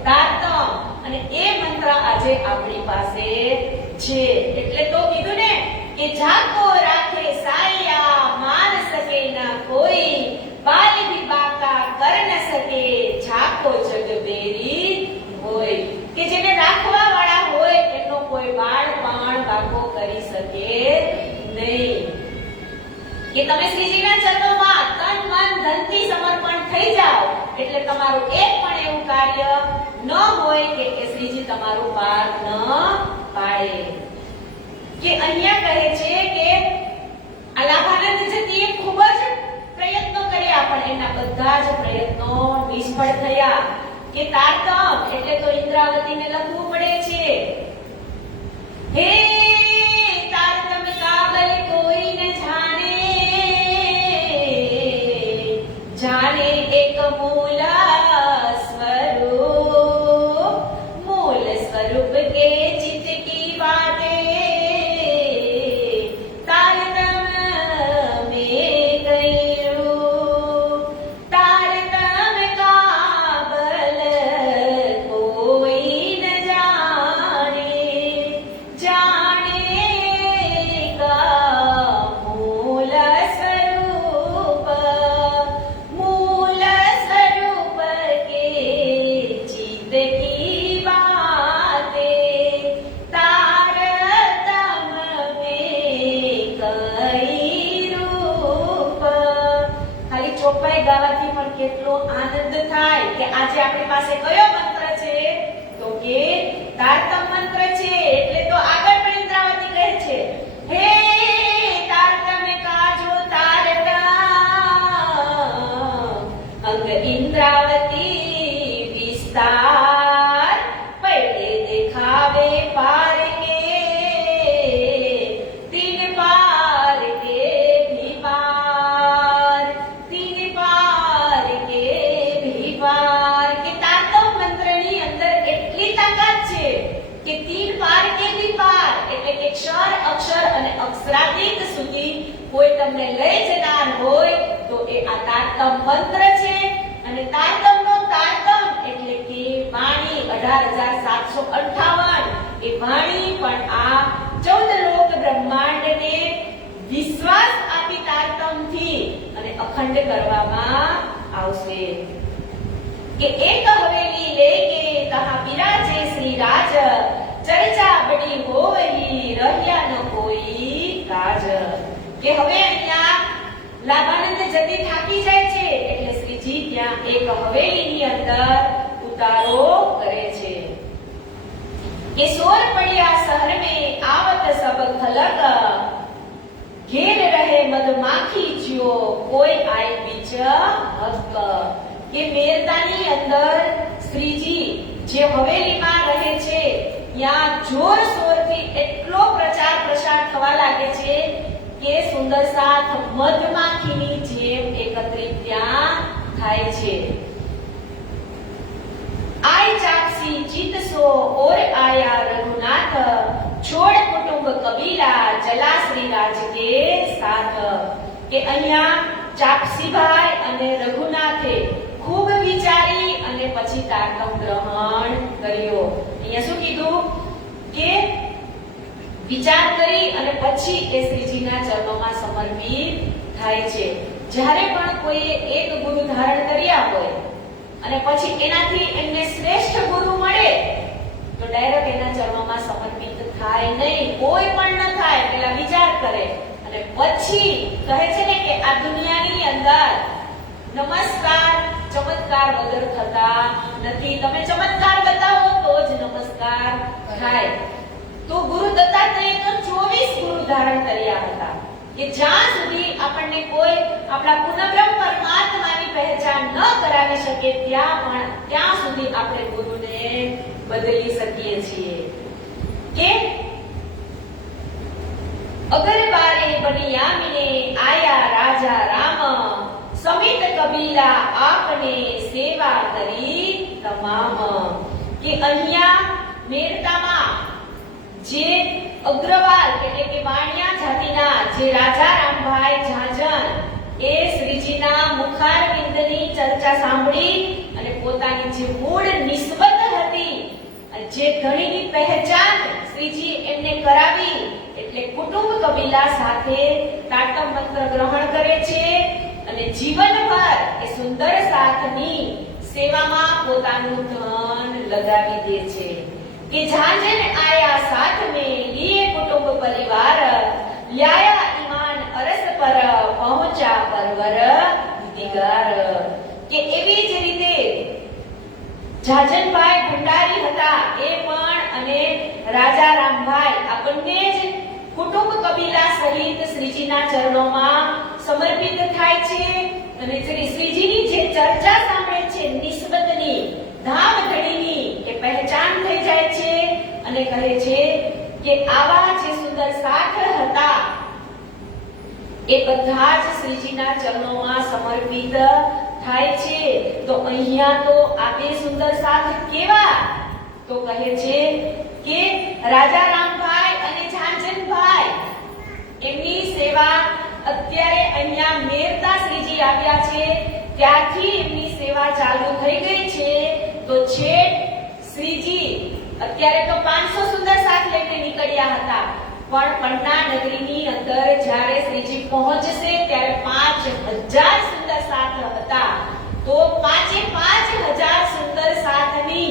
તારતમ, અને એ મંત્ર આજે આપણી પાસે છે. એટલે તો કીધું ને કે જાકો રાખે સાયા માન શકે ના કોઈ, બાલ ભી બાકા કર ન શકે જાકો જગબેરી હોય. કે જેને રાખવા વાળા હોય એનો કોઈ બાળ પણ બાકો કરી શકે નહીં. કે તમે શ્રીજીના ચરણોમાં તન મન ધનથી સમર્પણ થઈ જાઓ એટલે તમારું એક પણ એવું કાર્ય ન હોય કે શ્રીજી તમારું પાર ન પાડે. કે અહીંયા કહે છે કે આ લાભાનંદ જતીએ ખૂબ જ પ્રયત્નો કર્યા, પણ એના બધા જ પ્રયત્નો નિષ્ફળ થયા. કે તારતમ એટલે તો ઇન્દ્રાવતીને લખવું પડે છે. હે તારતમ કાબલ કોઈ ન જાણે, જાણે એક મૂલ સ્વરૂપ કે ચિત્ત કી બાતે, તારતમ में गयो तारतम काबल कोई न जाने, जाने का मूल स्वरूप के चित्त की बाते, तारतम में कई रूप. ખાલી ચોપાઈ ગાવાથી પણ કેટલો આનંદ થાય કે આજે આપણી પાસે કયો મંત્ર છે? તો કે તારતમ મંત્ર છે. એટલે તો આગળ પણ ઇન્દ્રાવતી કહે છે હે તારતમ કાજો તારતમ અંગ ઇન્દ્રાવતી વિસ્તાર, પૈડે દેખાવે પાર કે તીન પાર કે ભી પાર, તીન પાર કે ભી પાર. કે તારતમ મંત્રની અંદર એટલી તાકાત છે કે તીન પાર કે ભી પાર એટલે કે ક્ષર અક્ષર અને અક્ષરાદિક સુધી કોઈ તમને લઈ જનાર હોય તો એ આ તારતમ મંત્ર છે. અને તારતમનો તારતમ એટલે કે વાણી 18,758 એ વાણી પણ આ 14 લોક બ્રહ્માંડને વિશ્વાસ આપી તારતમથી અને અખંડ કરવામાં આવશે. કે એક હવેલી લેકે તહા બિરાજે શ્રી રાજ, ચર્ચા બડી હોઈ રહ્યા ન કોઈ કાજ. કે હવે અહીંયા લાભાનંદ જતી થાકી જાય છે એટલે શ્રીજી ત્યાં એક હવેલીની અંદર ઉતારો કરે છે. કે સોર પડ્યા શહેર में आवत सब खलक, घेर रहे मधमाखी ज्यो કોઈ આય બીચ હક. કે મેરતાની અંદર શ્રીજી જે હવેલીમાં રહે છે ત્યાં જોર શોરથી એટલો પ્રચાર પ્રસાર થવા લાગે છે કે સુંદર સાથ મધમાખીની જેમ એકત્રિત ત્યાં થાય છે. આય ચાપસી જીતસો ઓર આયા રઘુનાથ, છોડ કુટુંબ કબીલા ચલા શ્રી રાજ કે સાથ. કે અહીંયા ચાપસીભાઈ અને રઘુનાથે ખૂબ વિચારી અને પછી તારકમ ગ્રહણ કર્યો. અહીંયા શું કીધું કે વિચાર કરી અને પછી એ શ્રીજીના ચરણોમાં સમર્પિત થાય છે. જ્યારે પણ કોઈએ એક ગુરુ ધારણ કર્યા હોય અને પછી એનાથી એમને શ્રેષ્ઠ ગુરુ મળે તો ડાયરેક્ટ એના ચરણોમાં સમર્પિત થાય નહીં, કોઈ પણ ન થાય, પેલા વિચાર કરે અને પછી કહે છે ને કે આ દુનિયાની અંદર નમસ્કાર ચમત્કાર વગર થતા નથી. તમે ચમત્કાર બતાવો તો જ નમસ્કાર થાય. તો ગુરુ દત્તાત્રેય તો 24 ગુરુ ધારણ કર્યા હતા કે જ્યાં સુધી આપણને કોઈ આપણા પૂર્ણબ્રહ્મ પરમાત્માની પહેચાન ન કરાવી શકે ત્યાં સુધી આપણે ગુરુને બદલી શકીએ છીએ. કે અગર બારે બનિયામીને આયા રાજા રામ, સમિત કબીલા આપને સેવા કરી તમામ. કે અહીંયા મેરતામાં જે અગ્રવાલ એટલે કે વાણિયા જાતિના જે રાજા રામભાઈ ઝાંઝર એ શ્રીજીના મુખારવિંદની ચર્ચા સાંભળી અને પોતાની જે મૂળ નિસ્બત હતી, જે ધણીની પહેચાન શ્રીજી એમને કરાવી એટલે કુટુંબ કબીલા સાથે તાટમ મંત્ર ગ્રહણ કરે છે અને જીવનભર એ સુંદર સાથની સેવામાં પોતાનું ધન લગાવી દે છે. કે ઝાંઝર આયા સાથ में लिए कुटुंब परिवार, लाया ईमान अरस पर पहुंचा परवर दिगार. કે એવી જ રીતે ઝાંઝરભાઈ ભંડારી હતા એ પણ અને રાજા રામભાઈ આ બંને જ કુટુંબ કબીલા સહિત શ્રીજીના ચરણોમાં સમર્પિત થાય છે અને શ્રીજીની જે ચર્ચા સાંભળે છે નિસ્બતની ધામધડીની એ પહેચાન થઈ જાય છે અને કહે છે કે આવા જે સુંદર સાથ હતા એ બધા જ શ્રીજીના ચરણોમાં સમર્પિત થાય છે. તો અહીંયા તો આ બે સુંદર સાથ કેવા? તો કહે છે કે રાજા રામભાઈ અને ઝાંઝરભાઈ એમની સેવા અત્યારે અહીંયા મેરતા શ્રીજી આવ્યા છે ત્યારથી એમની સેવા ચાલુ થઈ ગઈ છે. તો છેક શ્રીજી અત્યારે તો 500 સુંદર સાથ લઈને નીકળ્યા હતા, પણ પન્ના નગરીની અંદર જ્યારે શ્રીજી પહોંચશે ત્યારે 5000 સુંદર સાથ હતા. તો 5000 સુંદર સાથની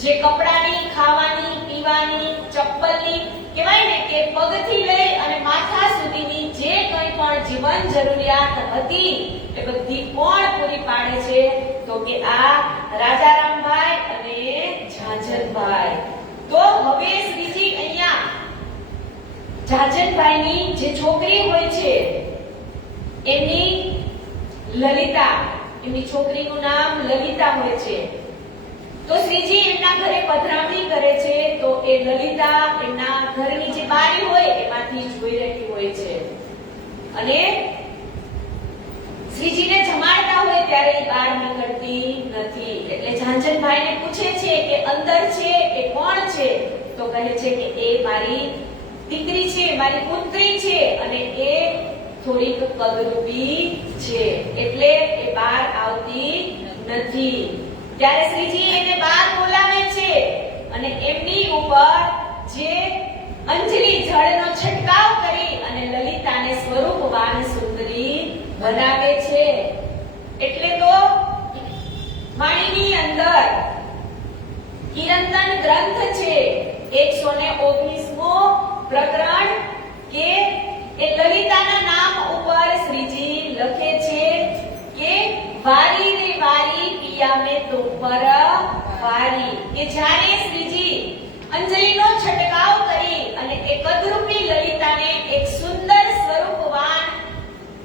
જે કપડાની, ખાવાની, પીવાની, ચપ્પલની કહેવાય ને કે પગથી લઈ અને માથા સુધીની જે કંઈ પણ જીવન જરૂરિયાત હતી એ બધી કોણ પૂરી પાડે છે? તો કે આ રાજા રામભાઈ અને ઝાંઝરભાઈ. તો હવે શ્રીજી અહીંયા ઝાંઝરભાઈની જે છોકરી હોય છે એમની લલિતા, એમની છોકરીનું નામ લલિતા હોય છે. તો શ્રીજી એમના ઘરે પધરામણી કરે છે તો એ લલિતા એમના ઘરની જે બારી હોય એમાંથી જોઈ રહી હોય છે અને શ્રીજીને જમાડતા હોય ત્યારે એ બહાર નીકળતી નથી. એટલે ઝાંઝરભાઈને પૂછે છે કે અંદર છે એ કોણ છે? તો કહે છે કે એ મારી દીકરી છે, મારી પુત્રી છે અને એ થોડીક કદરૂપી છે એટલે એ બહાર આવતી નથી. ત્યારે શ્રીજી એને બહાર બોલાવે છે અને એમની ઉપર જે અંજલિ જળનો છંટકાવ કરી અને લલિતાને સ્વરૂપવાન સુંદરી બનાવે છે. એટલે તો વાણીની અંદર કિરંતન ગ્રંથ છે 119મો પ્રકરણ કે એ લલિતાના નામ ઉપર શ્રીજી લખે છે કે વારી રે વારી પિયા મે તુમ પર વારી. કે જ્યારે શ્રીજી અંજલિનો છંટકાવ કરી અને એ કદરૂપી લલિતાને એક સુંદર સ્વરૂપવાન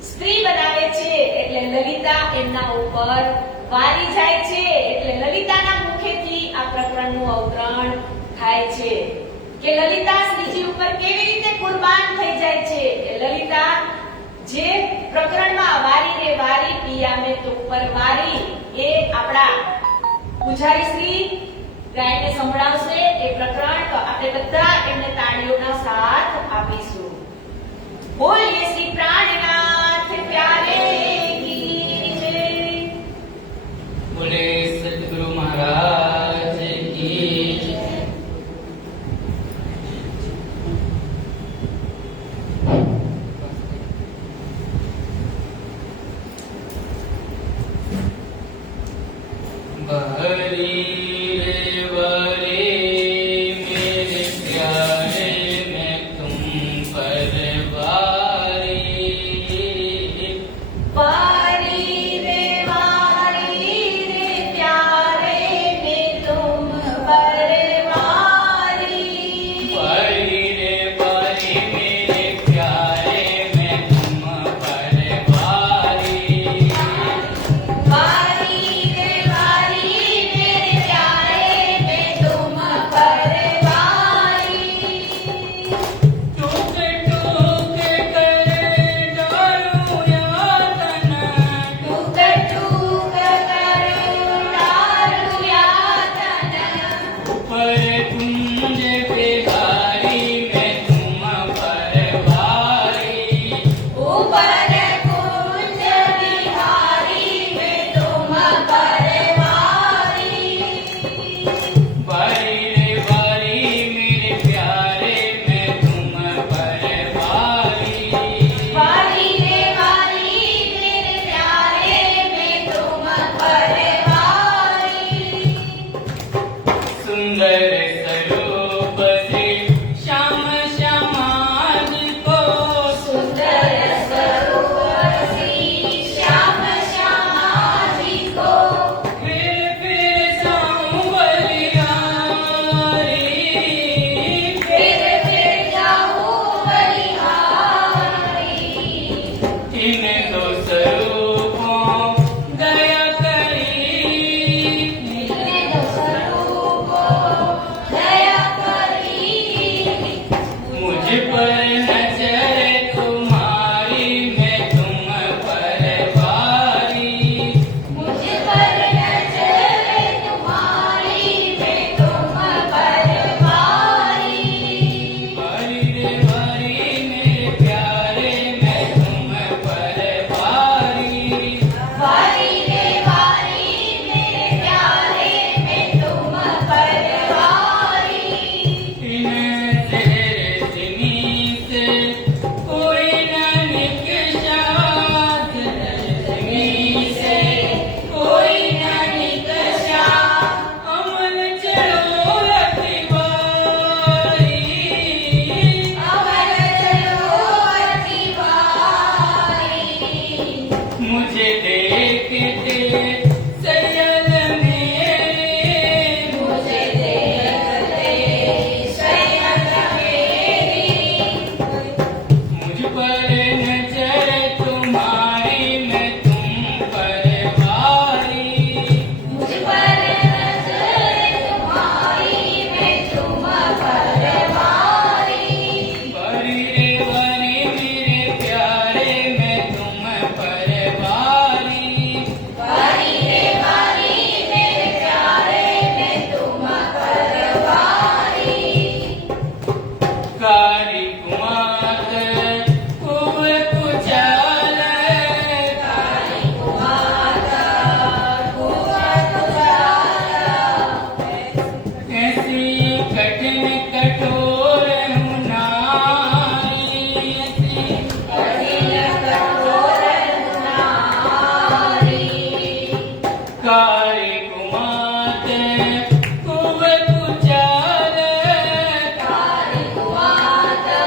સ્ત્રી બનાવે છે એટલે લલિતા એમના ઉપર વારી જાય છે. એટલે લલિતાના મુખેથી આ પ્રકરણનું અવતરણ થાય છે કે લલિતા શ્રીજી ઉપર કેવી રીતે કુરબાન થઈ જાય છે. લલિતા જે પ્રકરણમાં વારી રે વારી પિયા મે તુમ પર વારી એ આપણા પૂજારી શ્રી ગાયને સંભળાવશે એ પ્રકરણ. તો આપણે બધા એમને તાળીઓના સાથ આપીશું. બોલીએ શ્રી પ્રાણનાથ पर नजर तुम्हारी मैं तुम पर भारी मुझ पर नजर तुम्हारी मैं तुम पर भारी हरी रे हरी मेरे प्यारे मैं तुम पर भारी वारी रे वारी मेरे प्यारे मैं तुम पर भारी इन तेरे से कोई न निकला से कोई न निकला अमल चलो रखवारी अमर चलो अतिवारी मुझे देखते सयल मेरे मुझे देखते शयन मेरी मुझ पर नजर तुम्हारी मैं तुम पर भारी मुझ पर नजर तुम्हारी मैं तुम पर भारी बरी रे बरी मेरे प्यारे मैं तुम पर भारी वारी रे वारी मेरे प्यारे मैं तुम पर भारी कारी कुमार खूब कुचाल काली कुमाता कुवत जाला ऐसी कठिन कठोर हूँ नारी ऐसी कठिन कठोर नारी कारी कुमार खूब कुचाल काली कुमाता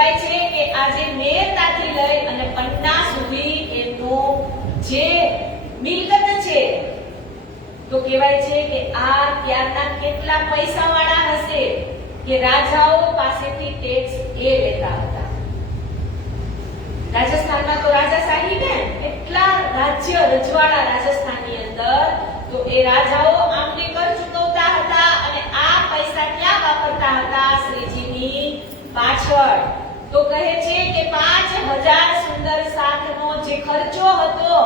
કહેવાય છે કે આજે મેરતાથી લઈ અને પન્ના સુધી એમનો જે મિલકત છે તો કહેવાય છે કે આ ત્યારના કેટલા પૈસાવાળા હશે કે રાજાઓ પાસેથી ટેક્સ એ લેતા હતા. રાજસ્થાનમાં તો રાજાશાહી ને એટલા રાજ્ય રજવાડા રાજસ્થાનની અંદર તો એ રાજાઓ આમને કર ચૂકવતા હતા અને આ પૈસા ક્યાં વાપરતા હતા? શ્રીજીની પાછળ. તો કહે છે કે 5000 સુંદર સાથનો જે ખર્ચો હતો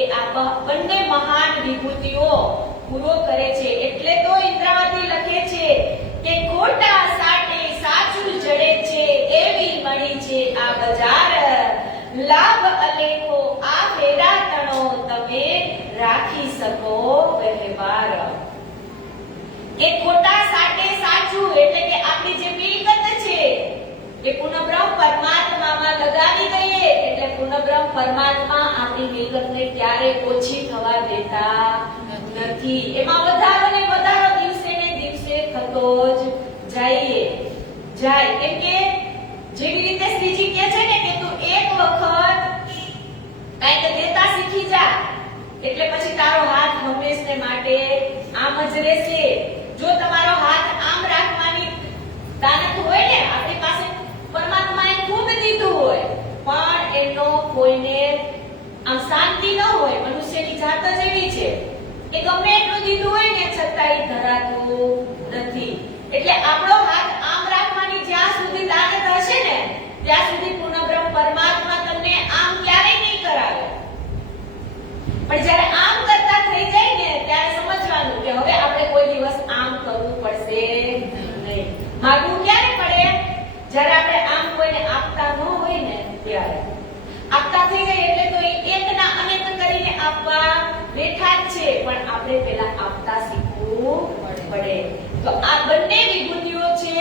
એ આ બંને મહાન વિભૂતિઓ પૂરો કરે છે. એટલે તો ઇન્દ્રાવતી લખે છે કે ખોટા સાટે સાચું જડે છે એવી મળી છે આ બજાર, લાભ અલેખો આ ફેરા તણો તમે રાખી શકો વહેવાર. કે ખોટા સાટે સાચું એટલે કે આપણી જે મિલકત છે એ પૂર્ણબ્રહ્મ પરમાત્મામાં લગાવી દઈએ એટલે પૂર્ણબ્રહ્મ પરમાત્મા આપણી મિલકતને ક્યારે ઓછી થવા દેતા નથી. એમાં વધારો ને વધારો દિવસે ને દિવસે થતો જ જાય. કેમ કે જેવી રીતે શ્રીજી કહે છે ને કે તું એક વખત કંઈક દેતા શીખી જા એટલે પછી તારો હાથ હંમેશને માટે આમ જ રહેશે. જો તમારો હાથ આમ રાખવાની દાનત હોય ને, આપણી પાસે પરમાત્માએ ખૂબ દીધું હોય પણ એનો કોઈને આમ શાંતિ ન હોય, મનુષ્યની જાત જ એવી છે કે ગમે એટલું દીધું હોય ને છતાંય ધરાતું નથી. એટલે આપણો હાથ આમ રાખવાની જ્યાં સુધી દાનત હશે ને ત્યાં સુધી પૂર્ણબ્રહ્મ પરમાત્મા તમને આમ ક્યારેય નહીં કરાવે. પણ જ્યારે આમ કરતા થઈ જાય ને ત્યારે સમજવાનું કે હવે આપણે કોઈ દિવસ આમ કરવું પડશે નહીં. માગવું ક્યારે પડે? જ્યારે આપણે આમ કોઈને આપતા ન હોય ને ત્યારે. આપતા થઈ જાય એટલે તો એકના અનેક કરીને આપવા બેઠા જ છે પણ આપણે પહેલા આપતા શીખવું પડે. તો આ બંને વિભૂતિઓ છે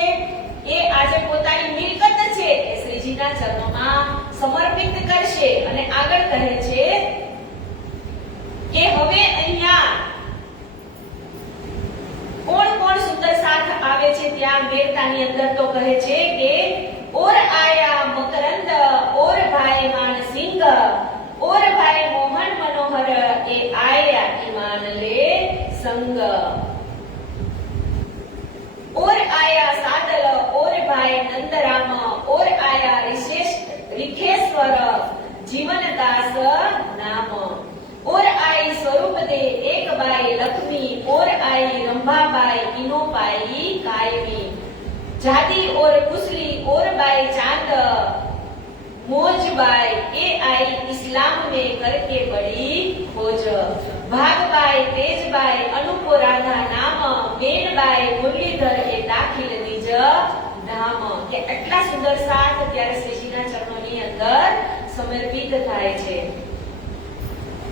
એ આજે પોતાની મિલકત છે એ શ્રીજીના ચરણોમાં સમર્પિત કરશે અને આગળ કહે છે કે હવે અહીંયા કોણ સુંદર સાથ આવે છે ત્યાં મેરતાની અંદર તો કહે છે કે ઓર આયા મકરંદ ઓર ભાઈ માનસિંગ ઓર ભાઈ મોહન મનોહર એ આયા ઈમાન લે સંગ. ઓર આયા સાદલ ઓર ભાઈ નંદરામ ઓર આયા રિખેશ્વર જીવનદાસ નામ. ઓર આઈ સ્વરૂપ દે એક બાઈ લક્ષ્મી ઓર આઈ રંભાબાઈ ઇનો પાઈ કાયમી. જાદી ઓર કુસલી ઓર બાઈ ચાંદ મોજબાઈ એ आई इस्लाम में करके बड़ी खोज. भागबाई तेजबाई अनुपो राधा नाम बेनबाई मुरलीधर ए दाखिल निज धाम. કે એટલા સુંદર સાથ ત્યારે શ્રીજીના ચરણોની અંદર સમર્પિત થાય છે.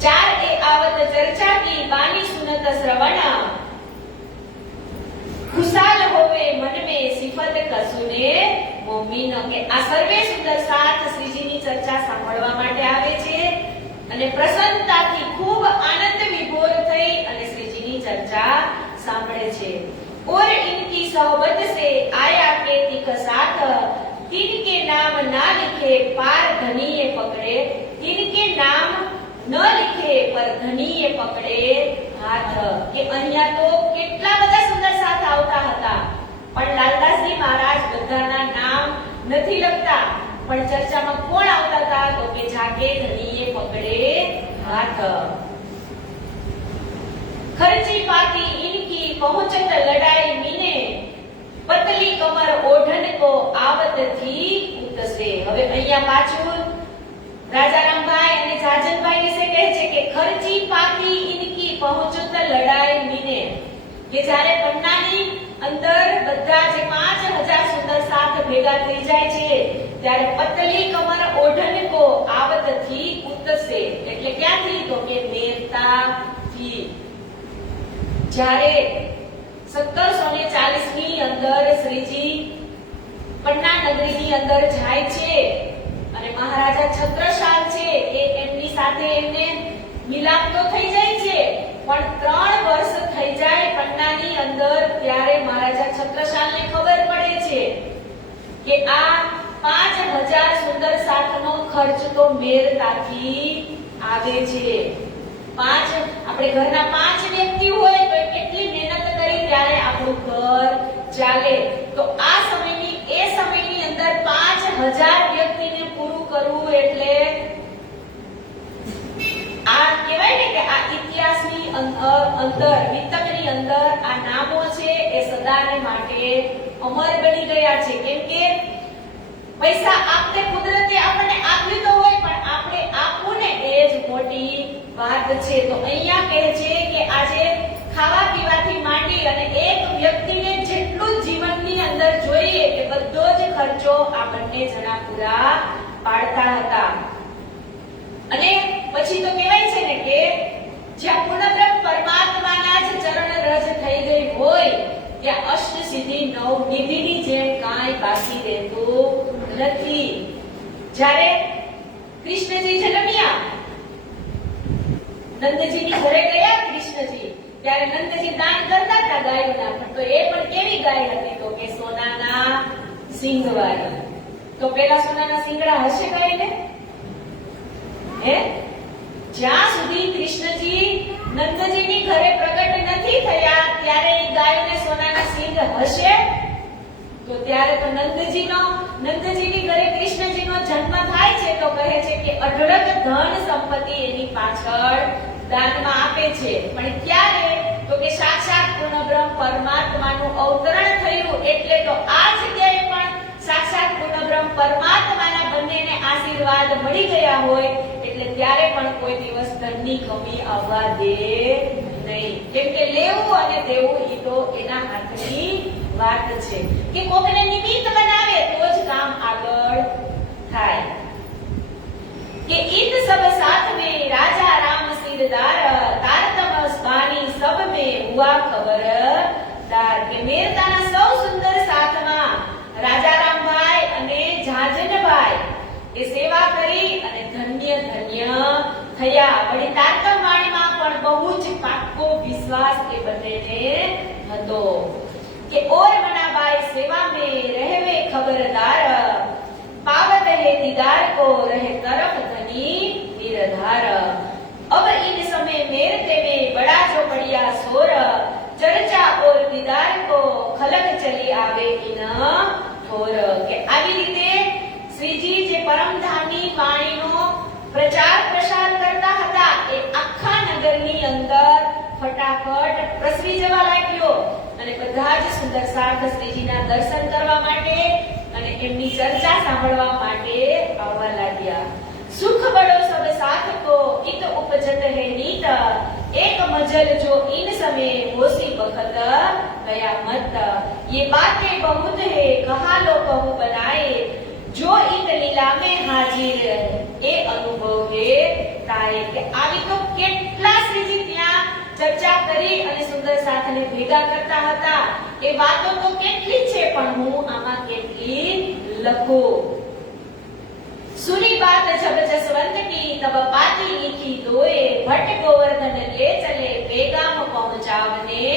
ચાર એ આવત ચર્ચા કી બાની સુનત શ્રવણ खुशाल होवे मन में सिफत कसुने मोमीन. કે આ સર્વે સુંદર સાથ શ્રીજીની ચર્ચા સાંભળવા માટે આવે છે અને પ્રસન્નતાથી ખૂબ આનંદ વિભોર થઈ અને શ્રીજીની ચર્ચા સાંભળે છે. और इनकी सोहबत से आया के तिक साथ तिनके नाम ना लिखे पार धनीए पकड़े. तिनके नाम ન लिखे पर ધનીએ પકડે હાથ. કે અહીંયા તો કેટલા બધા સુંદર સાથ આવતા હતા પણ લાલદાસજી મહારાજ બધાના નામ નથી લખતા પણ ચર્ચામાં કોણ આવતા હતા તો કે જાકે ધનીએ પકડે હાથ. ખર્ચી પાતી ઇનકી પહોંચત લડાઈ મીને પતલી કમર ઓઢન કો આવત થી ઉતસે. હવે અહીંયા પાછું રાજારામભાઈ અને જાજનભાઈ વિશે કહે છે કે ખર્ચી પાકી ઇનકી પહોંચત લડાઈ મીને. કે જ્યારે પન્નાની અંદર બધા જે 5000 સુંદર સાથ ભેગા થઈ જાય છે ત્યારે પતલી કમર ઓઢન કો આવત થી ઉતસે એટલે ક્યાંથી તો કે મેરતા થી. જ્યારે 1740 ની અંદર શ્રીજી પન્ના નગરીની અંદર જાય છે અને મહારાજા છત્રસાલ છે એ એમની સાથે એમને મિલાપ તો થઈ જાય છે પણ 3 વર્ષ થઈ જાય પન્નાની અંદર ત્યારે મહારાજા છત્રસાલને ખબર પડે છે કે આ 5000 સુંદર સાથનો ખર્ચ તો મેરતાથી આવે છે. આપણે ઘરના 5 વ્યક્તિ હોય તો કેટલી મહેનત કરી ત્યારે આપણું ઘર ચાલે. તો આ સમયની અંદર 5000 વ્યક્તિને પૂરું કરવું એટલે આ કહેવાય ને કે આ ઇતિહાસની અંદર વિતકની અંદર આ નામો છે એ સદાને માટે અમર બની ગયા છે. કેમ કે પૈસા આપણે કુદરતે આપણને આપ્યું તો હોય પણ આપણે આપવું ને એ જ મોટી વાત છે. તો અહીંયા કહે છે કે આજે ખાવા પીવાથી માંડી અને એક વ્યક્તિને જેટલું જીવનની અંદર જોઈએ એ બધો જ ખર્ચો આ બંને જણા પૂરા પાડતા હતા. અને પછી તો કહેવાય છે ને કે જ્યાં પૂર્ણબ્રહ્મ પરમાત્માના જ ચરણ રજ થઈ ગઈ હોય ત્યાં અષ્ટ સિદ્ધિ નવ નિધિની જેમ કાંઈ બાકી રહેતું નથી. જ્યારે કૃષ્ણજી જન્મ્યા, નંદજીની ઘરે ગયા કૃષ્ણજી, ત્યારે નંદજી દાન કરતા હતા ગાયોના. પણ તો એ પણ કેવી ગાય હતી તો કે સોનાના સિંગવાળી. તો પેલા સોનાના સિંગડા હશે ગાયને? જ્યાં સુધી કૃષ્ણજી નંદજીની ઘરે પ્રગટ નથી થયા ત્યારે એ ગાયોને સોનાના સિંગ હશે? તો ત્યારે તો નંદજીની ઘરે કૃષ્ણજીનો જન્મ થાય છે તો કહે છે કે અઢળક ધન સંપત્તિ એની પાછળ દાનમાં આપે છે. પણ ક્યારે? તો કે સાક્ષાત પૂર્ણબ્રહ્મ પરમાત્માનું અવતરણ થયું એટલે તો આ જગ્યાએ પણ સાક્ષાત પૂર્ણબ્રહ્મ પરમાત્માના બંનેને આશીર્વાદ મળી ગયા હોય એટલે ત્યારે પણ કોઈ દિવસ ધનની કમી આવવા દે નહીં. કેમ કે લેવું અને દેવું એ તો એના હાથની વાત છે કે કોકને નિમિત્ત બનાવે તો જ કામ આગળ થાય. કે ઈત સબ સાથ में राजा राम सिरदार तारतम स्वामी सब में हुआ खबरदार. કે મેરતાના સૌ સુંદર સાથમાં રાજા રામભાઈ અને ઝાંઝનભાઈ એ સેવા કરી અને ધન્ય થયા. વળી તારતમ વાણીમાં પણ બહુ જ પાક્કો વિશ્વાસ એ બંનેને હતો કે ઓર મનાબાઈ सेवा में रहवे खबरदार पावत है दीदार को रहे तरफ धनी निरधार. अब इन समय मेरते में बड़ा जो बढ़िया सोर चर्चा और दीदार को खलक चली आवे इन थोर. કે આવી રીતે શ્રીજી જે પરમધામની વાણીનો પ્રચાર પ્રસાર કરતા હતા એ આખા નગરની અંદર ફટાફટ પ્રસરી જવા લાગ્યો અને બધા જ સુંદર સાથ શ્રીજીના દર્શન કરવા માટે અને એમની ચર્ચા સાંભળવા માટે આવવા લાગ્યા. સુખ બડો સબ સાથ કો इत उपजत है नीत एक मजल जो इन समय होसी बखत गया मत. ये बातें बहुत है कहा लो कहूं बनाए जो इत लीला में हाजिर એ અનુભવ હે તારે. કે આવી તો કેટલા શ્રીજી ત્યાં ચર્ચા કરી અને સુંદર સાથને ભેગા કરતા હતા એ વાતો તો કેટલી છે પણ હું આમાં કેટલી લખું. सुनी बात जब जसवंत की तब पाती लिखी दोए भट्ट गोवर्धन ले चले बेगाम पहुंचावने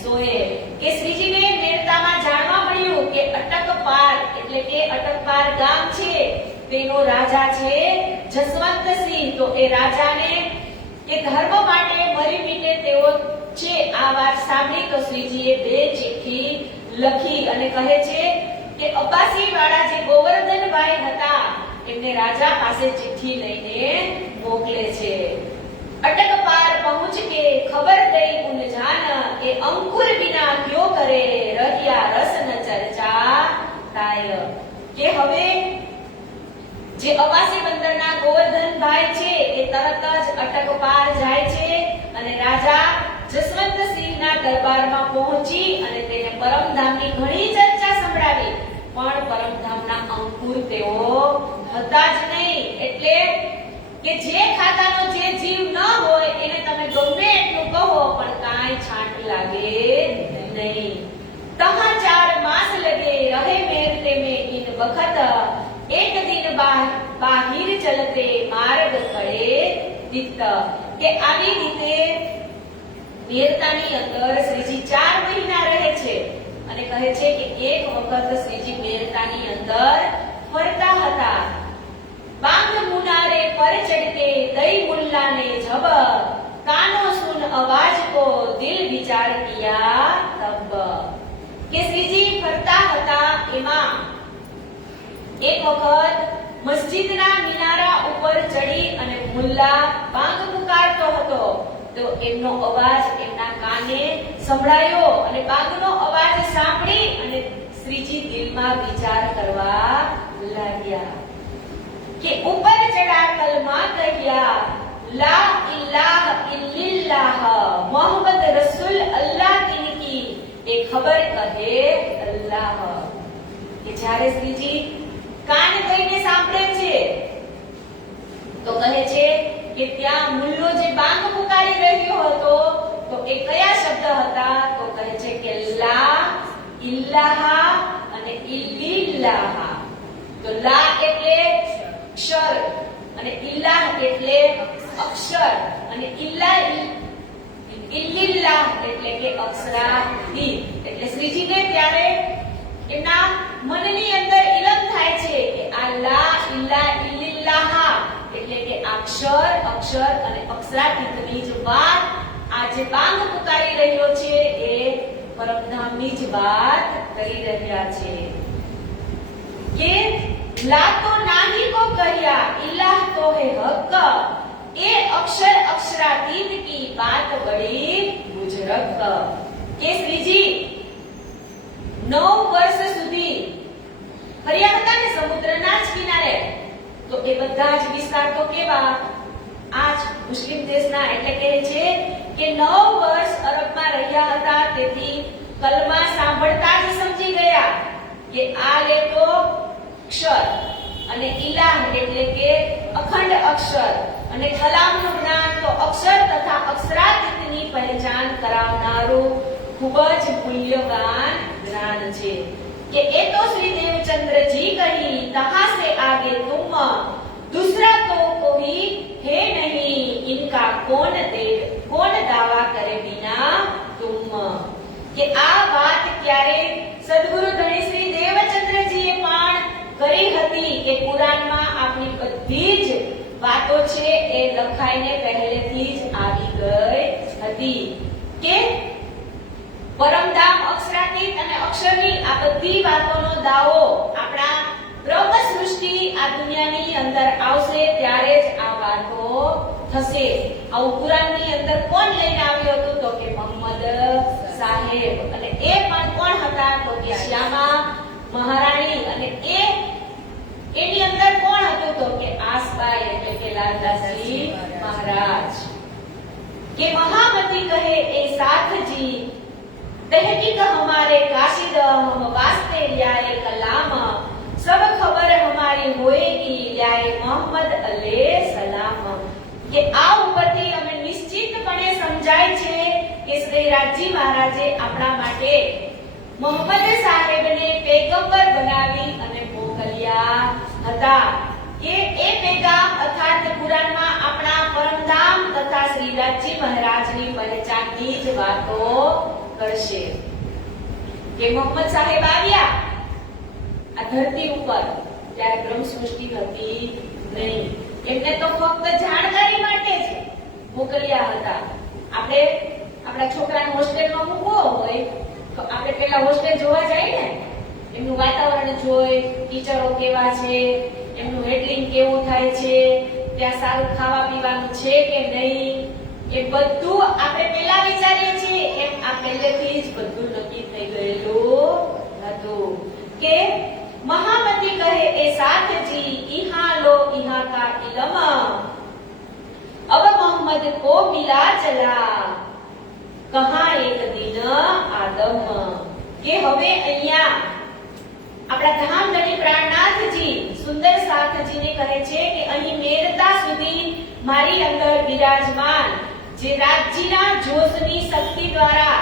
सोए. કે શ્રીજીને મેરતામાં જાણવા મળ્યું કે અટકપાર એટલે કે અટકપાર ગામ છે તેનો રાજા છે જસવંતસિંહ. તો એ રાજાને કે ધર્મ માટે મરી મીટે તેઓ છે આ વાત સાંભળી તો શ્રીજીએ 2 ચિઠ્ઠી લખી અને કહે છે કે અબ્બાસી વાળા જે ગોવર્ધનભાઈ હતા એમને રાજા પાસે ચિઠ્ઠી લઈને મોકલે છે. અટક પાર પहुंच के खबर दई उन जान के अंकुर बिना क्यों करे રહ્યા રસ ન ચર્ચા તાય. કે હવે જે અવાસી બંદરના ગોવર્ધનભાઈ છે એ તરત જ અટક પાર જાય છે અને રાજા જસવંતસિંહના દરબારમાં પહોંચી અને તેને પરમધામની ઘણી ચર્ચા સંભળાવી પણ પરમધામના અંકુર તેઓ હતા જ નહીં. એટલે કે જે ખાતાનો જે જીવ ન હોય એને તમે ગમે એટલું કહો પણ કાંઈ છાંટ લાગે નહીં. તહા 4 માસ લગે રહે મેરતે में इन वक्त एक दिन बाहिर चलते मार्ग खड़े दित. કે આવી રીતે મેરતાની અંદર શ્રીજી 4 મહિના રહે છે અને કહે છે કે એક વખત શ્રીજી મેરતાની અંદર ફરતા હતા. બાંગ મુનારે પર ચઢકે દઈ મુલ્લાને જબ, કાનો સુન અવાજ કો દિલ વિચાર કિયા તબ. કે શ્રીજી ફરતા હતા એમાં એક વખત મસ્જિદના મિનારા ઉપર ચડી અને મુલ્લા બાંગ પુકારતો હતો તો એમનો અવાજ એમના કાને સંભળાયો અને બાંગનો અવાજ સાંભળી અને શ્રીજી દિલમાં વિચાર કરવા લાગ્યા કે ઉપર ચડા કલમા કહ્યા લા ઇલાહ ઇલ્લલ્લાહ મોહમ્મદ રસૂલ અલ્લાહ કી એ ખબર કહે અલ્લાહ. કે જ્યારે શ્રીજી કાન દઈને સાંભળે છે તો કહે છે કે ત્યાં મુલ્લો જે બાંગ પુકારી રહ્યો હતો તો એ કયા શબ્દ હતા? તો કહે છે કે લા ઇલ્લાહ અને ઇલ્લિલ્લાહ. તો લા એટલે અક્ષર અને ઇલ્લાહ એટલે અક્ષર અને ઇલ્લિલ્લાહ એટલે કે અક્ષરાધીન. એટલે શ્રીજીને ત્યારે એમના મનની અંદર ઇલમ થાય છે કે આ લા ઇલ્લા ઇલ્લિલ્લાહ એટલે કે અક્ષર અને અક્ષરાધીનની જ વાત આ જે બાંગ પુકારી રહ્યો છે એ પરમધામની જ વાત કરી રહ્યા છે. કે લા તો નાહી કો કહ્યા ઇલાહ તો હે હક, એ અક્ષર અક્ષરાધીન કી બાત બડી બુઝરક. કે શ્રીજી 9 વર્ષ સુધી ફર્યા હતા ને સમુદ્રના જ કિનારે. તો એ બધા જ વિસ્તાર તો કેવા? આજ મુસ્લિમ દેશના. એટલે કહે છે કે 9 વર્ષ અરબમાં રહ્યા હતા તેથી કલમા સાંભળતા જ સમજી ગયા કે આ લે તો અક્ષર અને ઇલાહ એટલે કે અખંડ અક્ષર અને કલામનું જ્ઞાન તો અક્ષર તથા અક્ષરાતીતની પહેચાન કરાવનારું ખૂબ જ મૂલ્યવાન જ્ઞાન છે. કે એ તો શ્રી દેવચંદ્ર જી કહી તહાं से आगे तुम, दूसरा तो कोई है नहीं, इनका कौन दावा करे बिना तुम. કે આ વાત ક્યારે સદગુરુ ધણી શ્રી દેવચંદ્રજીએ પણ કરી હતી કે કુરાનમાં આપણી બધી જ વાતો છે એ લખાઈને પહેલેથી જ આવી ગઈ હતી કે પરમધામ અક્ષરાતીત અને અક્ષરની આ બધી વાતોનો દાવો આપણા બ્રહ્મ સૃષ્ટિ આ દુનિયાની અંદર આવશે ત્યારે જ આ વાતો થશે. આવું કુરાનની અંદર કોણ લઈને આવ્યું હતું? તો કે મોહમ્મદ સાહેબ. અને એ પણ કોણ હતા? તો કે શ્યામા મહારાણી. અને એની અંદર કોણ હતું? તો કે આસબાઈ એટલે કે લાલદાસજી મહારાજ. કે महामती कहे ए साथ जी, तहकीक हमारे काशिद हम वास्ते ल्याए कलाम, सब खबर हमारी होएगी ल्याए मोहम्मद अलैहि सलाम. કે આ ઉપરથી અમે નિશ્ચિતપણે સમજાય છે કે શ્રી રાજજી મહારાજે આપણા માટે મોહમ્મદ સાહેબને પૈગંબર બનાવી અને મોકલ્યા હતા. કે એ પેગામ અર્થાત કુરાનમાં આપણા પરમધામ તથા શ્રી રાજજી મહારાજની પહેચાનની જ વાતો કરશે. કે મોહમ્મદ સાહેબ આવ્યા આ ધરતી ઉપર ત્યારે બ્રહ્મ સૃષ્ટિ હતી નહીં. એમને તો ફક્ત જાણકારી માટે જ મોકલ્યા હતા. આપણે આપણા છોકરાને હોસ્ટેલમાં મૂકવો હોય તો આપણે પેલા હોસ્ટેલ જોવા જાય ને, એમનું વાતાવરણ જોઈ, ટીચરો કેવા છે, એમનું હેડલિંગ કેવું થાય છે, ત્યાં સારું ખાવા પીવાનું છે કે નહીં, એ બધું આપણે પહેલા વિચારીએ છીએ એમ આ પહેલેથી જ બધું નક્કી થઈ ગયેલું હતું. કે महामती कहे ए साथ जी, इहाँ लो इहाँ का इलम, अब मोहम्मद को मिला चला, कहाँ एक दिन आदम. કે હવે અહીંયા આપણા ધામધણી પ્રાણનાથજી સુંદર સાથજીને કહે છે કે અહીં મેરતા સુધી મારી અંદર બિરાજમાન જે રાજજીના જોશની શક્તિ દ્વારા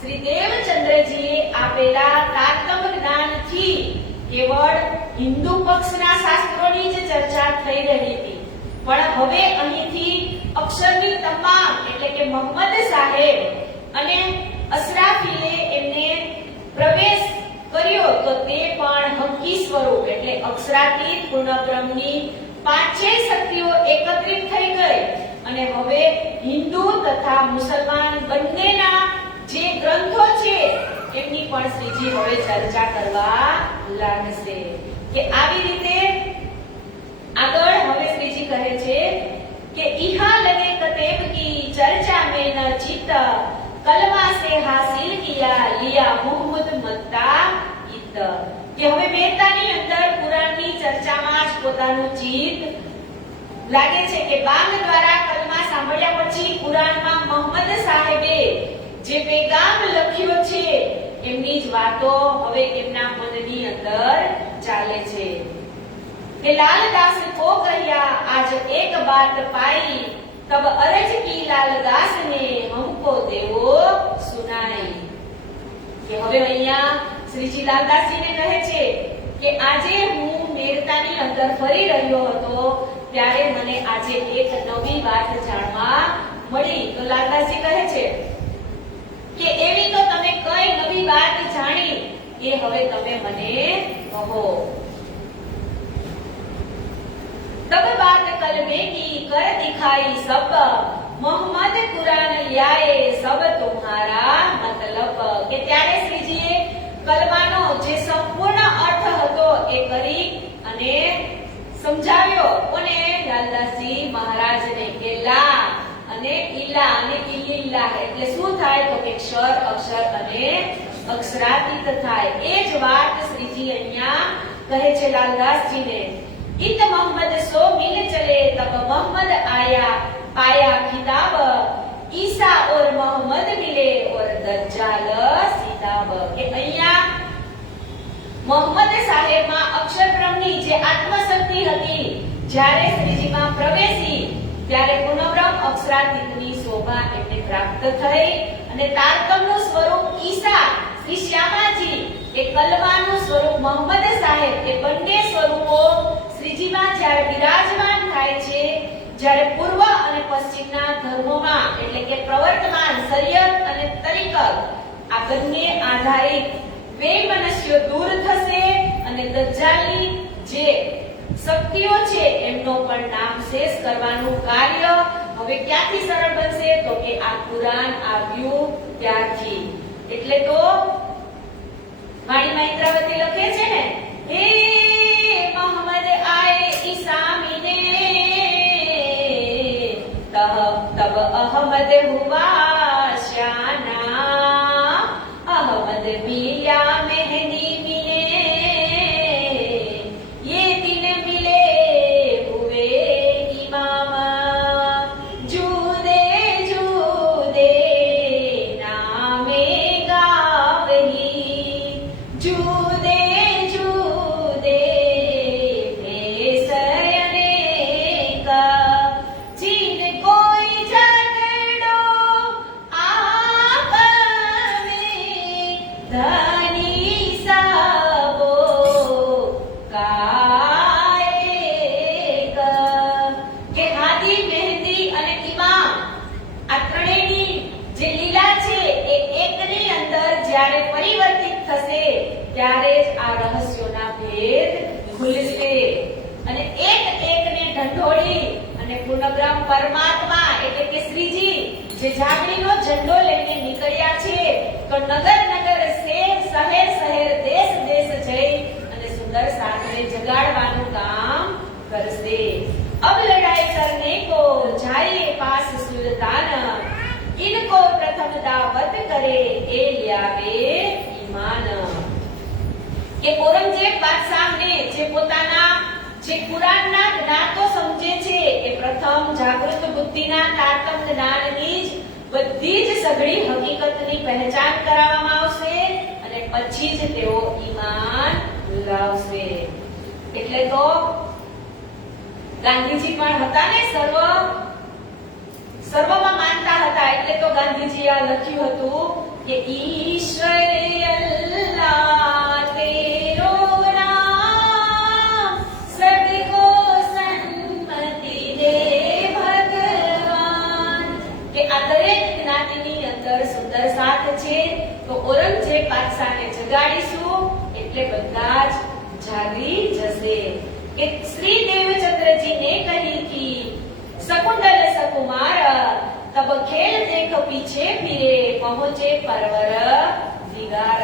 શ્રી દેવચંદ્રજીએ આપેલા તારતમ જ્ઞાનથી કેવળ હિન્દુ પક્ષના શાસ્ત્રોની જ ચર્ચા થઈ રહી હતી, પણ હવે અહીંથી અક્ષરની તમામ એટલે કે મોહમ્મદ સાહેબ અને અસરાફીલે એમને પ્રવેશ કર્યો તો તે પણ હકી સ્વરૂપ એટલે અક્ષરાતીત પૂર્ણ બ્રહ્મની પાંચેય શક્તિઓ એકત્રિત થઈ ગઈ અને હવે હિન્દુ તથા મુસલમાન બંનેના જે ગ્રંથો છે એમની પણ શ્રીજી હવે ચર્ચા કરવા લાગશે કે આવી રીતે આગળ હવે શ્રીજી કહે છે કે ઇહા લગે કતેબ કી ચર્ચા में न चित कलमा से हासिल किया लिया मुहम्मद मत्ता इत કે હવે મહેતાની અંદર કુરાનની ચર્ચામાં જ પોતાનું ચિત્ત લાગે છે કે બાંગ દ્વારા કલમા સાંભળ્યા પછી કુરાનમાં મોહમ્મદ સાહેબે જે પેગામ લખ્યો છે એમની જ વાતો હવે એમના મનની અંદર ચાલે છે કે લાલદાસ કો કહ્યા આજ એક બાત પાઈ તબ અરજ કી લાલદાસ ને હમકો દેવો સુનાઈ કે હવે અહીંયા શ્રીજી લાલદાસજીને કહે છે કે આજે હું મેરતાની અંદર ફરી રહ્યો હતો ત્યારે મને આજે એક નવી વાત જાણવા મળી તો લાલદાસજી કહે છે કે એવી તો તમે કઈ નવી વાત જાણી એ હવે તમે મને કહો तब बात कलमे की कर दिखाई सब मोहम्मद कुरान लियाए सब तुम्हारा मतलब કે ત્યારે શ્રીજીએ કલમાનો જે સંપૂર્ણ અર્થ હતો એ કરી અને સમજાવ્યો કોને લાલદાસજી મહારાજને કે લા અને ઈલા અને ઇલ્લા એટલે શું થાય તો કે ક્ષર અક્ષર અને અક્ષરાતીત થાય એ જ વાત શ્રીજી અહીંયા કહે છે લાલદાસજીને इत मोहम्मद सो मिल चले तब मोहम्मद आया पाया खिताब ईसा और मोहम्मद मिले और दज्जाल सीताब કે અહીંયા મોહમ્મદ સાહેબમાં અક્ષર બ્રહ્મની જે આત્મશક્તિ હતી જ્યારે શ્રીજીમાં પ્રવેશી ત્યારે પૂર્ણબ્રહ્મ અક્ષરાતીતની શોભા એમને પ્રાપ્ત થઈ અને તારતમનું સ્વરૂપ ઈસા શ્રી શ્યામાજી એ કલમાનું સ્વરૂપ મોહમ્મદ સાહેબ એ બંને સ્વરૂપો શ્રીજીમાં જ્યારે બિરાજમાન થાય છે જ્યારે પૂર્વ અને પશ્ચિમના ધર્મોમાં એટલે કે પ્રવર્તમાન શરિયત અને તરીકત આ બંને આધારિત વૈમનસ્યો દૂર થશે અને દજ્જાલની જે શક્તિઓ છે એમનો પણ નામ શેષ કરવાનું કાર્ય હવે ક્યાંથી સરળ બનશે તો કે આ કુરાન આવ્યું ત્યારથી એટલે તો વાણીમાં ઇન્દ્રાવતી લખે છે ને હે મોહમ્મદ આए ईसा मिले तब अहमद हुआ शाना अहमद मिया मेहंदी मिले ये दिन मिले हुए इमाम जूदे जूदे नामे गावही जूदे जूदे ત્યારે જ આ રહસ્યોના ભેદ ખુલશે અને એક એકને ઢંઢોળી અને પૂર્ણબ્રહ્મ પરમાત્મા એટલે કે શ્રીજી જે જાગણીનો ઝંડો લઈને નીકળ્યા છે તો નગર નગર શહેર શહેર શહેર દેશ દેશ જઈ અને સુંદર સાધને જગાડવાનું કામ કરશે अब लड़ाई करने को जाइए पास सुल्तान इनको प्रथम दावत करे ए लियावे ईमान કે ઔરંગઝેબ બાદશાહને જે પોતાના જે કુરાનના જ્ઞાતો સમજે છે એ પ્રથમ જાગૃત બુદ્ધિના તારતમ જ્ઞાનની જ બધી જ સઘળી હકીકતની પહેચાન કરાવવામાં આવશે અને પછી જ તેઓ ઈમાન લાવશે એટલે તો ગાંધીજી પણ હતા ને સર્વમાં માનતા હતા એટલે તો ગાંધીજીએ આ લખ્યું હતું કે ઈશ્વર અલ્લાહ તેરો નામ સબકો સન્મતિ દે ભગવાન કે આ દરેક જ્ઞાતિની અંદર સુંદર સાથ છે તો ઔરંગઝેબ બાદશાહને જગાડીશું એટલે બધા જ જાગી જશે કે શ્રી દેવચंद्र ने कही थी शकुंतल सकुमार तब खेल देख पीछे फिरे पहुंचे परवर दिगार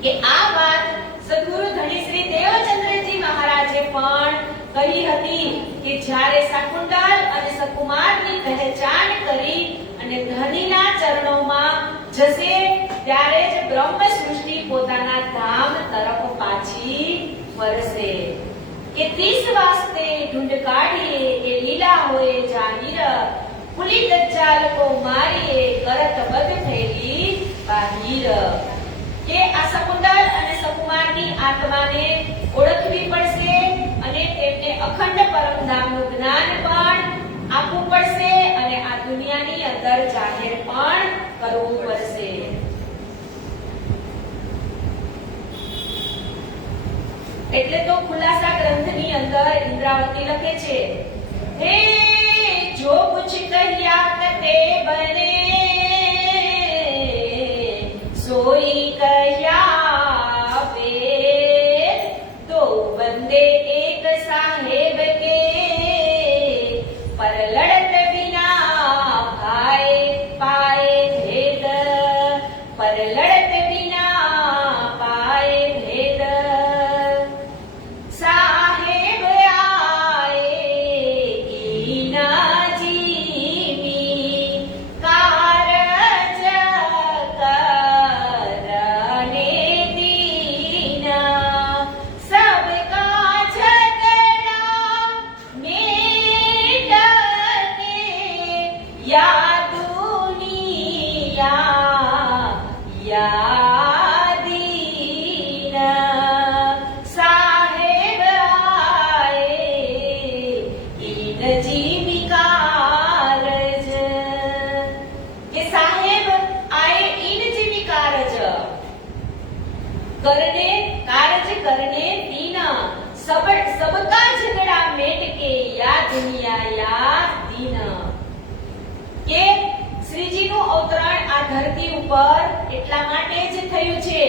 કે આ વાત સદગુરુ ધણી શ્રી દેવચંદ્રજી મહારાજે પણ કહી હતી કે જ્યારે શકુંતલ અને સકુમારની પહેચાન કરી અને ધણીના ચરણોમાં જશે ત્યારે જ બ્રહ્મ સૃષ્ટિ પોતાના ધામ તરફ પાછી ફરશે કે 30 વાસ્તે ઢૂંઢ કાઢીએ એ લીલા હોય જાહીર પુલી દજ્જાલ કો મારીએ કરત બદ થયેલી બાહિર કે આ શકુંતલ અને સકુમારની આત્માને ઓળખવી પડશે અને તેમને અખંડ પરમધામનું જ્ઞાન પણ આપવું પડશે અને આ દુનિયાની અંદર જાહેર પણ કરવું પડશે એટલે તો ખુલાસા ગ્રંથની અંદર ઇન્દ્રાવતી લખે છે હે જો કુછ કહ્યા કતે બને સોઈ કહ્યા વેદ દો બંદે એક સાહેબ કે પર લડત વિના ભાઈ પાએ ભેદ પર લડત વિના પાએ ભેદ સાહેબ આએ ઈના જીવી કારજ કરને દીના સબકા ઝગડા મેટ કે યા દુનિયા યા દીના સાહેબ આએ ઈન જીવિકારજ કે સાહેબ આए इन जीविकारज करने कारज करने दीना सबका झगड़ा मेट के या दुनिया યા દીન કે શ્રીજીનું અવતરણ આ ધરતી ઉપર એટલા માટે જ થયું છે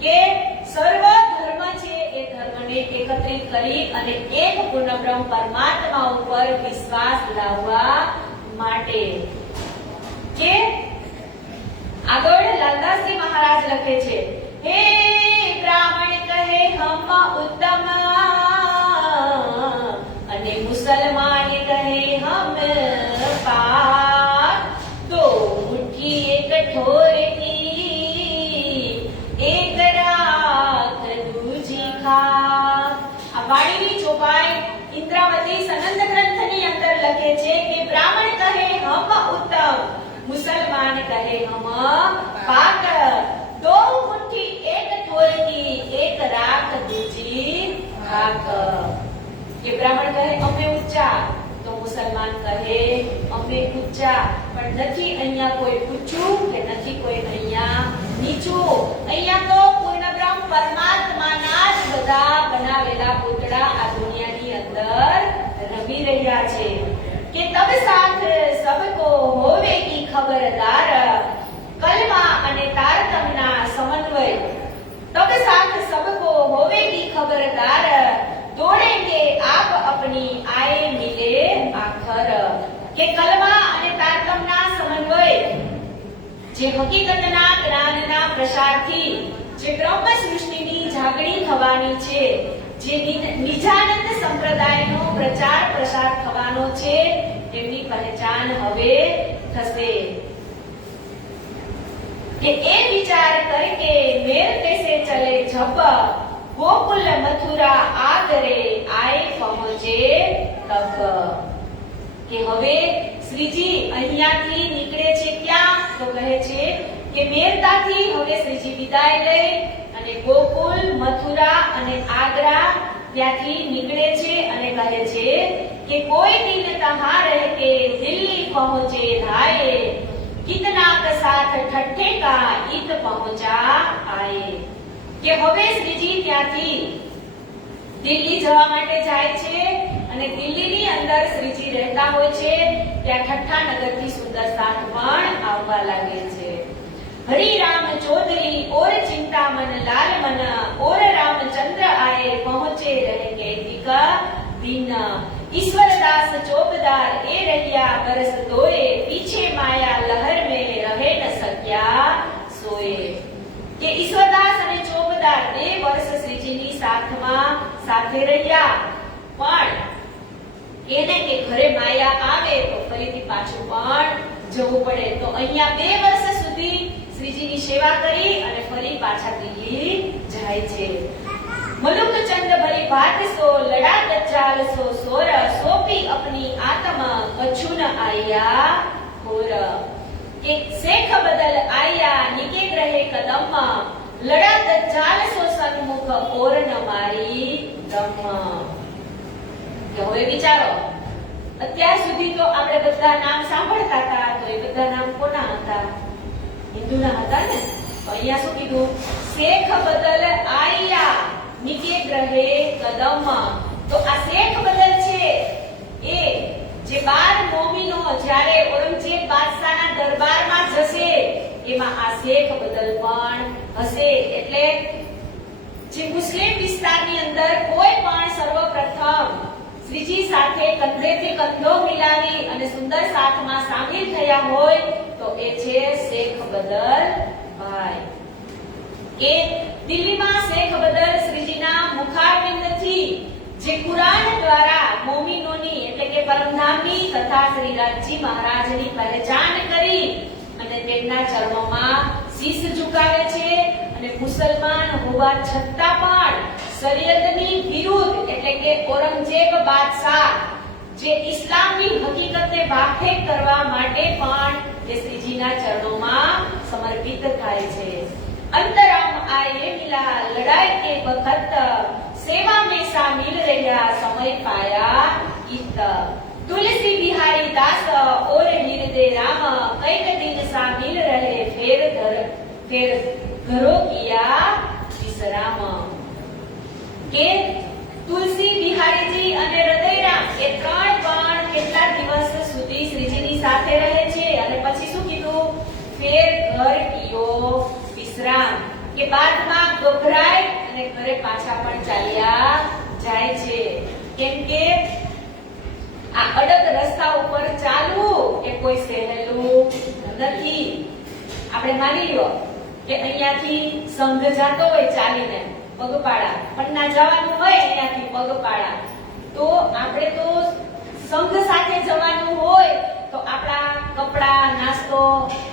કે સર્વ ધર્મ છે એ ધર્મને એકત્રિત કરી અને એક પૂર્ણબ્રહ્મ પરમાત્મા ઉપર વિશ્વાસ લાવવા માટે કે આગળ લાલદાસજી મહારાજ લખે છે હે બ્રાહ્મણ કહે હમ ઉત્તમ અને મુસલમાન કહે હમ પાક તો મુઠ્ઠી એક ઠોર કી એક રાખ દૂજી ખા આ વાણીની ચોપાઈ ઇન્દ્રાવતી સનંદ ગ્રંથની અંદર લખે છે કે બ્રાહ્મણ કહે હમ ઉત્તમ मुसलमान कहे हम पाक दो मुट्ठी एक ठोर की एक राख दूजी खाक કે બ્રાહ્મણ કહે અમે ઊંચા તો મુસલમાન કહે અમે ઊંચા પણ નથી અહીંયા કોઈ ઊંચું કે નથી કોઈ અહીંયા નીચું અહીંયા તો પૂર્ણબ્રહ્મ પરમાત્માના જ બધા બનાવેલા પૂતળા આ દુનિયાની અંદર રમી રહ્યા છે કે તબ સાથ સબકો હોવે કી ખબરદાર કલમા અને તારતમના સમન્વય તબ સાથ સબકો હોવે કી ખબરદાર દોડેંગે આપ અપની આए મિલે આખર કે કલમા અને તારતમના સમન્વય જે હકીકતના જ્ઞાનના પ્રસારથી જે બ્રહ્મ સૃષ્ટિની જાગણી થવાની છે જે નિજાનંદ સંપ્રદાયનો પ્રચાર પ્રસાર થવાનો છે તેમની પહેચાન હવે થશે કે એ વિચાર કરકે મેર कैसे चले जब गोकुल मथुरा आगरे आए पहुंचे तब કે હવે શ્રીજી અહીંયાથી નીકળે છે ક્યાં તો કહે છે કે મેરતાથી હવે શ્રીજી વિદાય લઈ અને ગોકુલ મથુરા અને આગ્રા ત્યાંથી નીકળે છે અને કહે છે કે કોઈ દિન તહાં રહેકે દિલ્હી પહોંચે धाये कितना का साथ ठट्ठे का इत पहुंचा आए કે હવે શ્રીજી ત્યાંથી દિલ્હી જવા માટે જાય છે અને દિલ્હીની અંદર શ્રીજી રહેતા હોય છે ત્યાં ઠઠ્ઠા નગરથી સુંદર સાથ પણ આવવા લાગે છે हरि राम चौधरी और चिंतामन लाल मन और रामचंद्र आए पहुंचे रहे कैतिका दिन ईश्वरदास चौकदार ए रहिया बरस दोए पीछे माया लहर में रहे न सक्या सोए કે ઈશ્વરદાસ અને ચોકદાર 2 વર્ષ શ્રીજીની સાથમાં સાથે રહ્યા પણ એને કે ઘરે માયા આવે તો ફરીથી પાછું પણ જવું પડે તો અહીંયા 2 વર્ષ સુધી શ્રીજીની સેવા કરી અને ફરી પાછા દિલ્હી જાય છે મલુક ચંદ ભરી ભાત સો લડા ગચાલ સો સોર સોપી અપની આત્મા કછું ન આયા હોર એક શેખ બદલ આયા નિકે ગ્રહે કદમ લડા ગચાલ સો સન્મુખ ઓર ન મારી દમ કે હવે વિચારો અત્યાર સુધી તો આપણે બધા નામ સાંભળતા હતા તો એ બધા નામ કોના હતા હિન્દુના હતા ને તો અહીંયા શું કીધું શેખ બદલ આયા નિકે ગ્રહે કદમ તો આ શેખ બદલ છે એ જે 12 મોમીનો જ્યારે ઔરંગઝેબ બાદશાહના દરબારમાં જશે એમાં આ શેખ બદલ પણ હશે એટલે જે મુસ્લિમ વિસ્તારની અંદર કોઈ પણ સર્વપ્રથમ શ્રીજી સાથે કંધેથી કંધો મિલાવી અને સુંદર સાથમાં સામેલ થયા હોય તો એ છે શેખ બદલ ભાઈ એ દિલ્હીમાં શેખ બદલ શ્રીજીના મુખારવિંદથી જે કુરાન દ્વારા મોમિનોની એટલે કે પરમધામની તથા શ્રીરાજજી મહારાજની પહેચાન કરી અને તેમના ચરણોમાં શીશ ઝુકાવે છે અને મુસલમાન હોવા છતાં પણ શરીયતની વિરુદ્ધ એટલે કે ઔરંગઝેબ બાદશાહ જે ઇસ્લામની હકીકતને વાફેક કરવા માટે પણ એ શ્રીજીના ચરણોમાં સમર્પિત થાય છે અંતરામ આયે મિલા લડાઈ કે વખત સેવા में शामिल રહ્યા સમય પાયા ઈત तुलसी बिहारी दास और हृदय राम कई दिन शामिल रहे फिर घरों किया विश्राम के तुलसी बिहारीजी અને હૃદયરામ એ ત્રણ પણ કેટલા દિવસ સુધી શ્રીજીની સાથે રહે છે અને પછી શું કીધું ફેર ઘર કિયો વિશ્રામ કે બાદમાં ગભરાય અને ઘરે પાછા પણ ચાલ્યા જાય છે કેમ કે આ અડગ રસ્તા ઉપર ચાલવું એ કોઈ સહેલું નથી આપણે માની લો કે અહીંયાથી સંઘ જાતો હોય ચાલીને પગપાળા પટના જવાનું હોય અહીંયાથી પગપાળા તો આપણે તો સંઘ સાથે જવાનું હોય તો આપણા કપડા નાસ્તો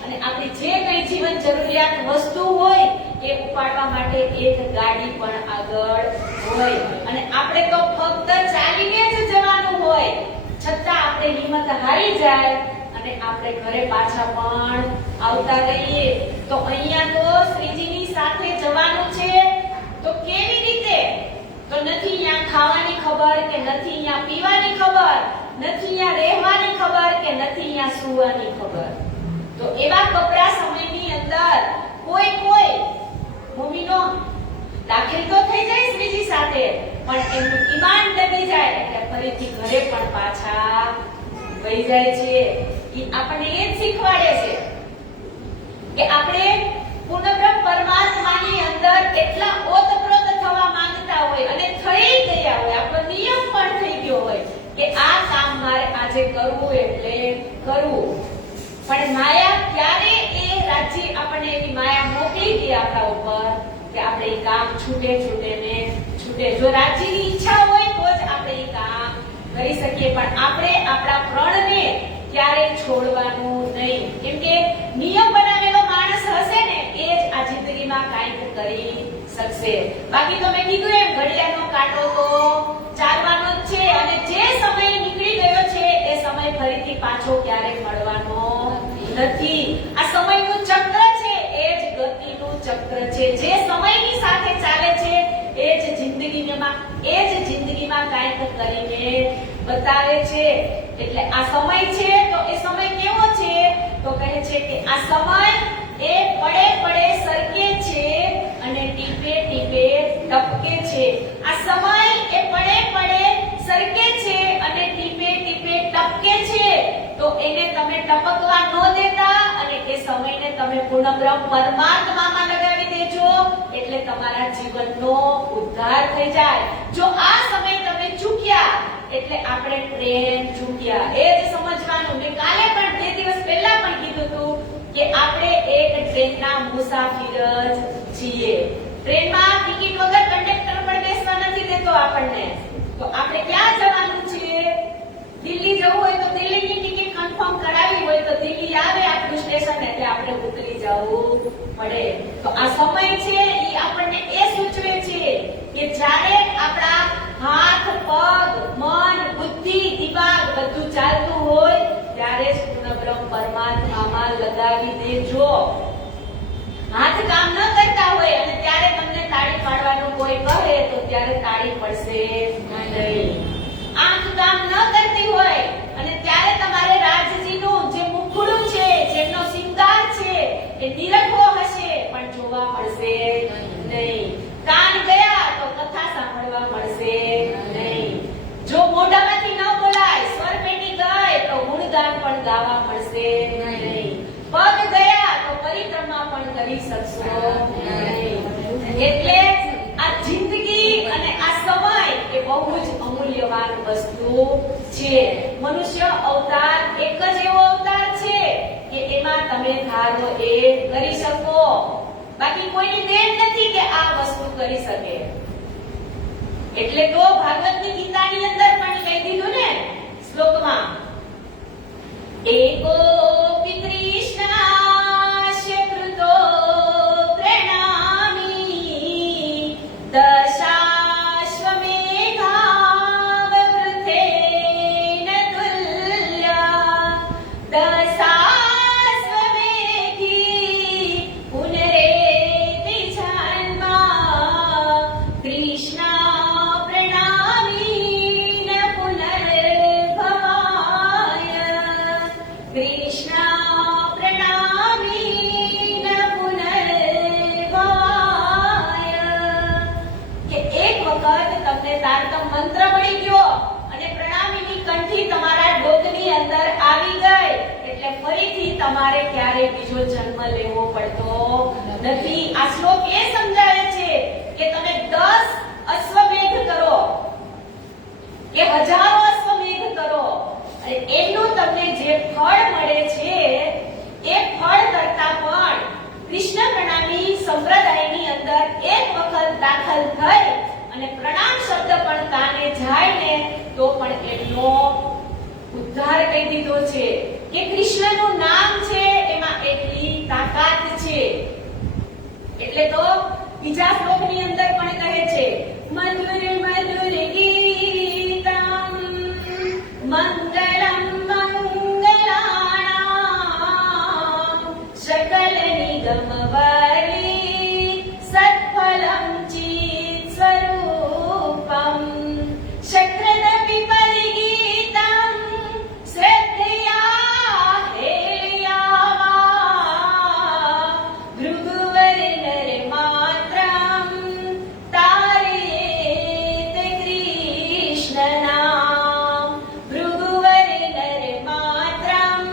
અને આપણી જે કંઈ જીવન જરૂરિયાત વસ્તુ હોય એ ઉપાડવા માટે એક ગાડી પણ આગળ હોય અને આપણે તો ફક્ત ચાલીને જ જવાનું હોય છતાં આપણે હિંમત હારી જાય અને આપણે ઘરે પાછા પણ આવતા રહીએ તો અહીંયા તો શ્રીજીની સાથે જવાનું છે તો કેવી રીતે તો નથી અહીંયા ખાવાની ખબર કે નથી અહીંયા પીવાની ખબર નથી અહીંયા રહેવાની ખબર કે નથી અહીંયા સૂવાની ખબર તો એવા કપરા સમયની અંદર કોઈ મુમિનો દાખલ તો થઈ જાય શ્રીજી સાથે પણ એમનું ઈમાન ડગી જાય એટલે ફરીથી ઘરે પણ પાછા વહી જાય છે એ આપણને એ જ શીખવાડે છે કે આપણે પૂર્ણબ્રહ્મ પરમાત્માની અંદર એટલા ઓતપ્રોત થવા માંગતા હોય અને થઈ ગયા હોય આપણો નિયમ પણ થઈ ગયો હોય કે આ કામ મારે આજે કરવું એટલે કરવું પણ માયા ક્યારે એ રાજ્ય આપણને એવી માયા મોકલી દે આપણા ઉપર કે આપણે એ કામ છૂટે જો રાજ્યની ઈચ્છા હોય તો જ આપણે એ કામ કરી શકીએ પણ આપણે આપણા પ્रणને ક્યારે છોડવાનું નહીં કેમ કે નિયમ બનાવેલો માણસ હશે ને એ જ આ જિંદગીમાં કાંઈક કરી શકશે બાકી તો મેં કીધું એમ ઘડિયાળનો કાંટો તો ચાલવાનો જ છે અને જે સમય નીકળી ગયો છે એ સમય ફરીથી પાછો ક્યારેય મળવાનો નથી આ સમયનું ચક્ર છે એ જ ગતિનું ચક્ર છે જે સમયની સાથે ચાલે છે એ જ જિંદગીમાં કાંઈક કરીને બતાવે છે એટલે આ સમય છે તો એ સમય કેવો છે તો કહે છે કે આ સમય એ પડે સરકે છે અને ટીપે ટપકે છે આ સમય એ પડે સરકે છે અને ટીપે ટપકે છે તો એને તમે ટપકવા ન દેતા અને એ સમયને તમે પૂર્ણ બ્રહ્મ પરમાત્મામાં લગાવી દેજો એટલે તમારા જીવનનો ઉદ્ધાર થઈ જાય. જો આ સમય તમે ચૂક્યા એટલે આપણે ટ્રેન ચૂક્યા. એ જ સમજવાનું. મેં કાલે પણ 2 દિવસ પહેલા પણ કીધું હતું કે આપણે એક ટ્રેનના મુસાફિર જ છીએ. ટ્રેનમાં ટિકિટ વગર કંડક્ટર પણ બેસવા નથી દેતો આપણને. તો આપણે ક્યાં જવાનું છે? દિલ્હી જવું હોય તો દિલ્હીની ટિકિટ કન્ફર્મ કરાવી હોય તો દિલ્હી આવે આપણું સ્ટેશન એટલે આપણે ઉતરી જવું પડે. તો આ સમય છે એ આપણને એ સૂચવે છે કે જ્યારે આપણા હાથ, પગ, મન, બુદ્ધિ, દિમાગ બધું ચાલતું હોય ત્યારે જ પૂર્ણ બ્રહ્મ પરમાત્મામાં લગાવી દેજો. હાથ કામ ન કરતા હોય અને ત્યારે તમને તાળી પાડવાનું કોઈ કહે તો ત્યારે તાળી પડશે નહીં. આંખ કામ ન કરતી હોય અને ત્યારે તમારે રાજજીનું જે મુખડું છે, જેમનો શિંગાર છે એ નિરખવો હશે પણ જોવા મળશે નહીં. કાન ગયા તો કથા સાંભળવા મળશે નહીં. જો મોઢામાંથી ન બોલાય, સ્વર પેટી ગઈ તો ગુણગાન પણ ગાવા મળશે નહીં. પગ ગયા તો પરિક્રમા પણ કરી શકશો નહીં. એટલે આ જિંદગી અને આ સમય એ બહુ જ અમૂલ્યવાન વસ્તુ છે. મનુષ્ય અવતાર એક જ એવો અવતાર છે કે એમાં તમે ધારો એ કરી શકો. બાકી કોઈની દેન નથી કે આ વસ્તુ કરી શકે. એટલે તો ભાગવતની ગીતાની અંદર પણ કહી દીધું ને શ્લોકમાં, એકો કૃષ્ણાસ્ય કૃતો પ્રણામી દશાશ્વમેઘાવૃથેન તુલ્યા દશાશ્વમેઘી પુનરેતિ જન્મા કૃષ્ણ પ્રણામી ન પુનર્ભવાય કૃષ્ણ પ્રણામી ન પુનર્ભવાય. કે એક વખત તમને તારતમ મંત્ર મળી ગયો અને પ્રણામીની કંઠી તમારા ડોકની અંદર આવી ગઈ એટલે ફરીથી તમારે ક્યારે બીજો જન્મ લેવો પડતો નથી. આ શ્લોક એ સમજાવે છે કે તમે 10 અશ્વમેઘ કરો કે હજારો અશ્વમેઘ કરો અને એનું તમને જે ફળ મળે છે એ ફળ કરતા પણ કૃષ્ણ પ્રણામી સંપ્રદાયની અંદર એક વખત દાખલ થઈ અને પ્રણામ શબ્દ પણ કાને જાય ને તો પણ એનો ઉદ્ધાર કહી દીધો છે કે કૃષ્ણનું નામ છે એમાં એટલી તાકાત છે. એટલે તો બીજા શ્લોકની અંદર પણ કહે છે, મધુર મધુર ગીતમ મંગલમ મંગલાણામ સકલ નિગમ વલી સત્ફલમ ચિત સ્વરૂપમ શક્રદપી પરિગીતમ શ્રદ્ધયા હેલયાવા ભૃગુવર નર માત્રમ તારેત કૃષ્ણ નામ ભૃગુવર નર માત્રમ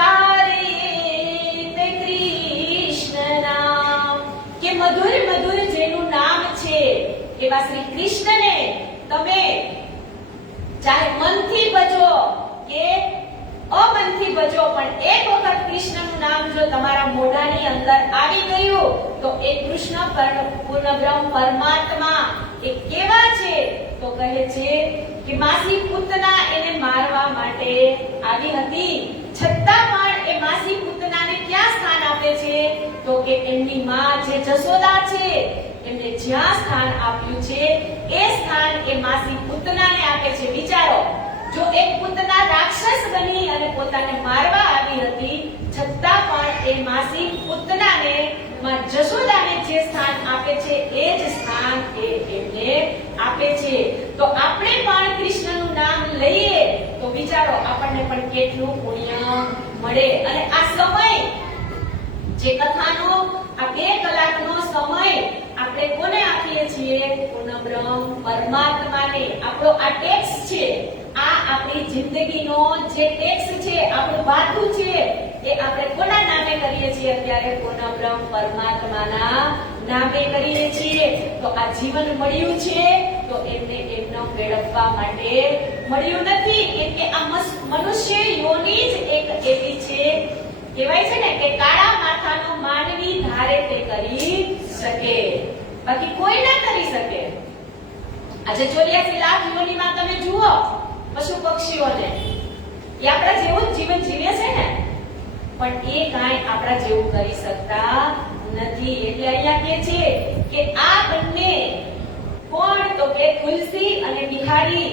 તારેત કૃષ્ણ નામ. કે મધુર મધુર જેનું નામ છે એવા શ્રી કૃષ્ણને તમે ચાહે મનથી ભજો કે અમનથી ભજો પણ એક વખત કૃષ્ણનું નામ જો તમારા મોઢાની અંદર આવી ગયું તો એ કૃષ્ણ પૂર્ણ બ્રહ્મ પરમાત્મા એ કેવા છે તો કહે છે કે માસી પૂતના એને મારવા માટે આવી હતી છતાં પણ એ માસી પૂતનાને ક્યાં સ્થાન આપે છે તો કે એમની માં જે જશોદા છે એમને જ્યાં સ્થાન આપ્યું છે એ સ્થાન એ માસી પૂતનાને આપે છે. વિચારો, જો એક પૂતના રાક્ષસ બની અને પોતાને મારવા આવી હતી છતાં પણ એ માસી પૂતનાને માં જશોદાને જે સ્થાન આપે છે એ જ સ્થાન એ એમને આપે છે. તો આપણે પણ કૃષ્ણનું નામ લઈએ તો વિચારો આપણને પણ કેટલું પુણ્ય મળે. અને આ સમય જે કથાનો આ 2 કલાકનો સમય આપણે કોને આપીએ છીએ? પૂર્ણ બ્રહ્મ પરમાત્માને. આપણો આ ટેક્સ છે, આ આપણી જિંદગીનો જે ટેક્સ છે, આપણું બાધું છે એ આપણે કોના નામે નામે કરીએ છીએ, અત્યારે પૂર્ણ બ્રહ્મ પરમાત્માના નામે કરીએ છીએ. તો આ જીવન મળ્યું છે તો એમને એમનો મેળવવા માટે મળ્યું નથી, કેમ કે આ મનુષ્ય યોની જ એક એવી છે, કહેવાય છે ને કે કાળા માથાનો માનવી ધારે તે કરી શકે, બાકી કોઈ ના કરી શકે. આજે 84 લાખ યોનીમાં તમે જુઓ પશુ પક્ષીઓને, એ આપણા જેવું જ જીવન જીવે છે ને, પણ એ કાંઈ આપણા જેવું કરી શકતા નથી. એટલે અહીંયા કહે છે કે આ બંને કોણ, તો કે તુલસી અને બિહારી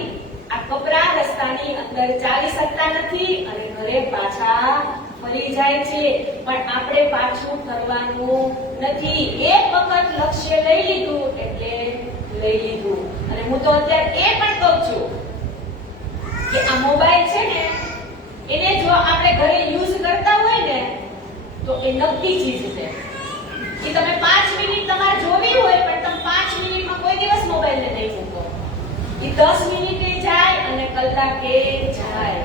આ કપરા રસ્તાની અંદર ચાલી શકતા નથી અને ઘરે પાછા ફરી જાય છે, પણ આપણે પાછું ફરવાનું નથી. એક વખત લક્ષ્ય લઈ લીધું એટલે લઈ લીધું. અને હું તો અત્યારે એ પણ કહું છું કે આ મોબાઈલ છે ને, એને જો આપણે ઘરે યુઝ કરતા હોય ને તો એ નકલી ચીજ છે. કે તમે 5 મિનિટ તમારે જોવી હોય, પણ તમે 5 મિનિટમાં કોઈ દિવસ મોબાઈલને નહીં મૂકો. એ 10 મિનિટે જાય અને કલાકે જાય.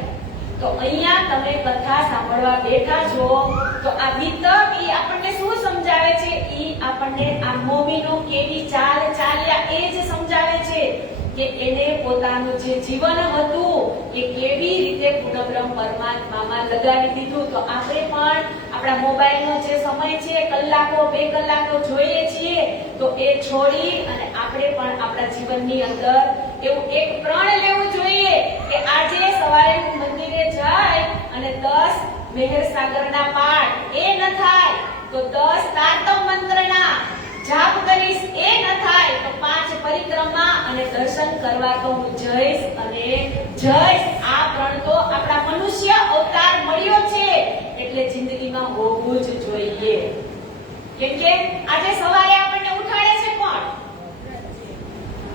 તો અહીંયા તમે કથા સાંભળવા બેઠા છો તો આ વિતક ઈ આપણને શું સમજાવે છે? ઈ આપણને આ મોમીનો કેવી ચાલ ચાલ્યા એ જ સમજાવે છે કે એને પોતાનું જે જીવન હતું એ કેવી રીતે પૂર્ણબ્રહ્મ પરમાત્મામાં લગાવી દીધું. તો આપણે પણ આપણા મોબાઈલનો જે સમય છે, કલાકો 2 કલાકો જોઈએ છીએ, તો એ છોડી અને આપણે પણ આપણા જીવનની અંદર એવું એક પ્રણ લેવું જોઈએ કે આજે સવારે હું મંદિરે જાય અને 10 મેહર સાગરના પાઠ એ ન થાય તો 10 તારતમ મંત્રના જાપ કરીશ, એ ન થાય તો 5 પરિક્રમા અને દર્શન કરવા તો હું જઈશ અને જઈશ. આ પ્રણ તો આપણા મનુષ્ય અવતાર મળ્યો છે એટલે જિંદગીમાં હોવું જ જોઈએ. કેમ કે આજે સવારે આપણને ઉઠાડે છે કોણ?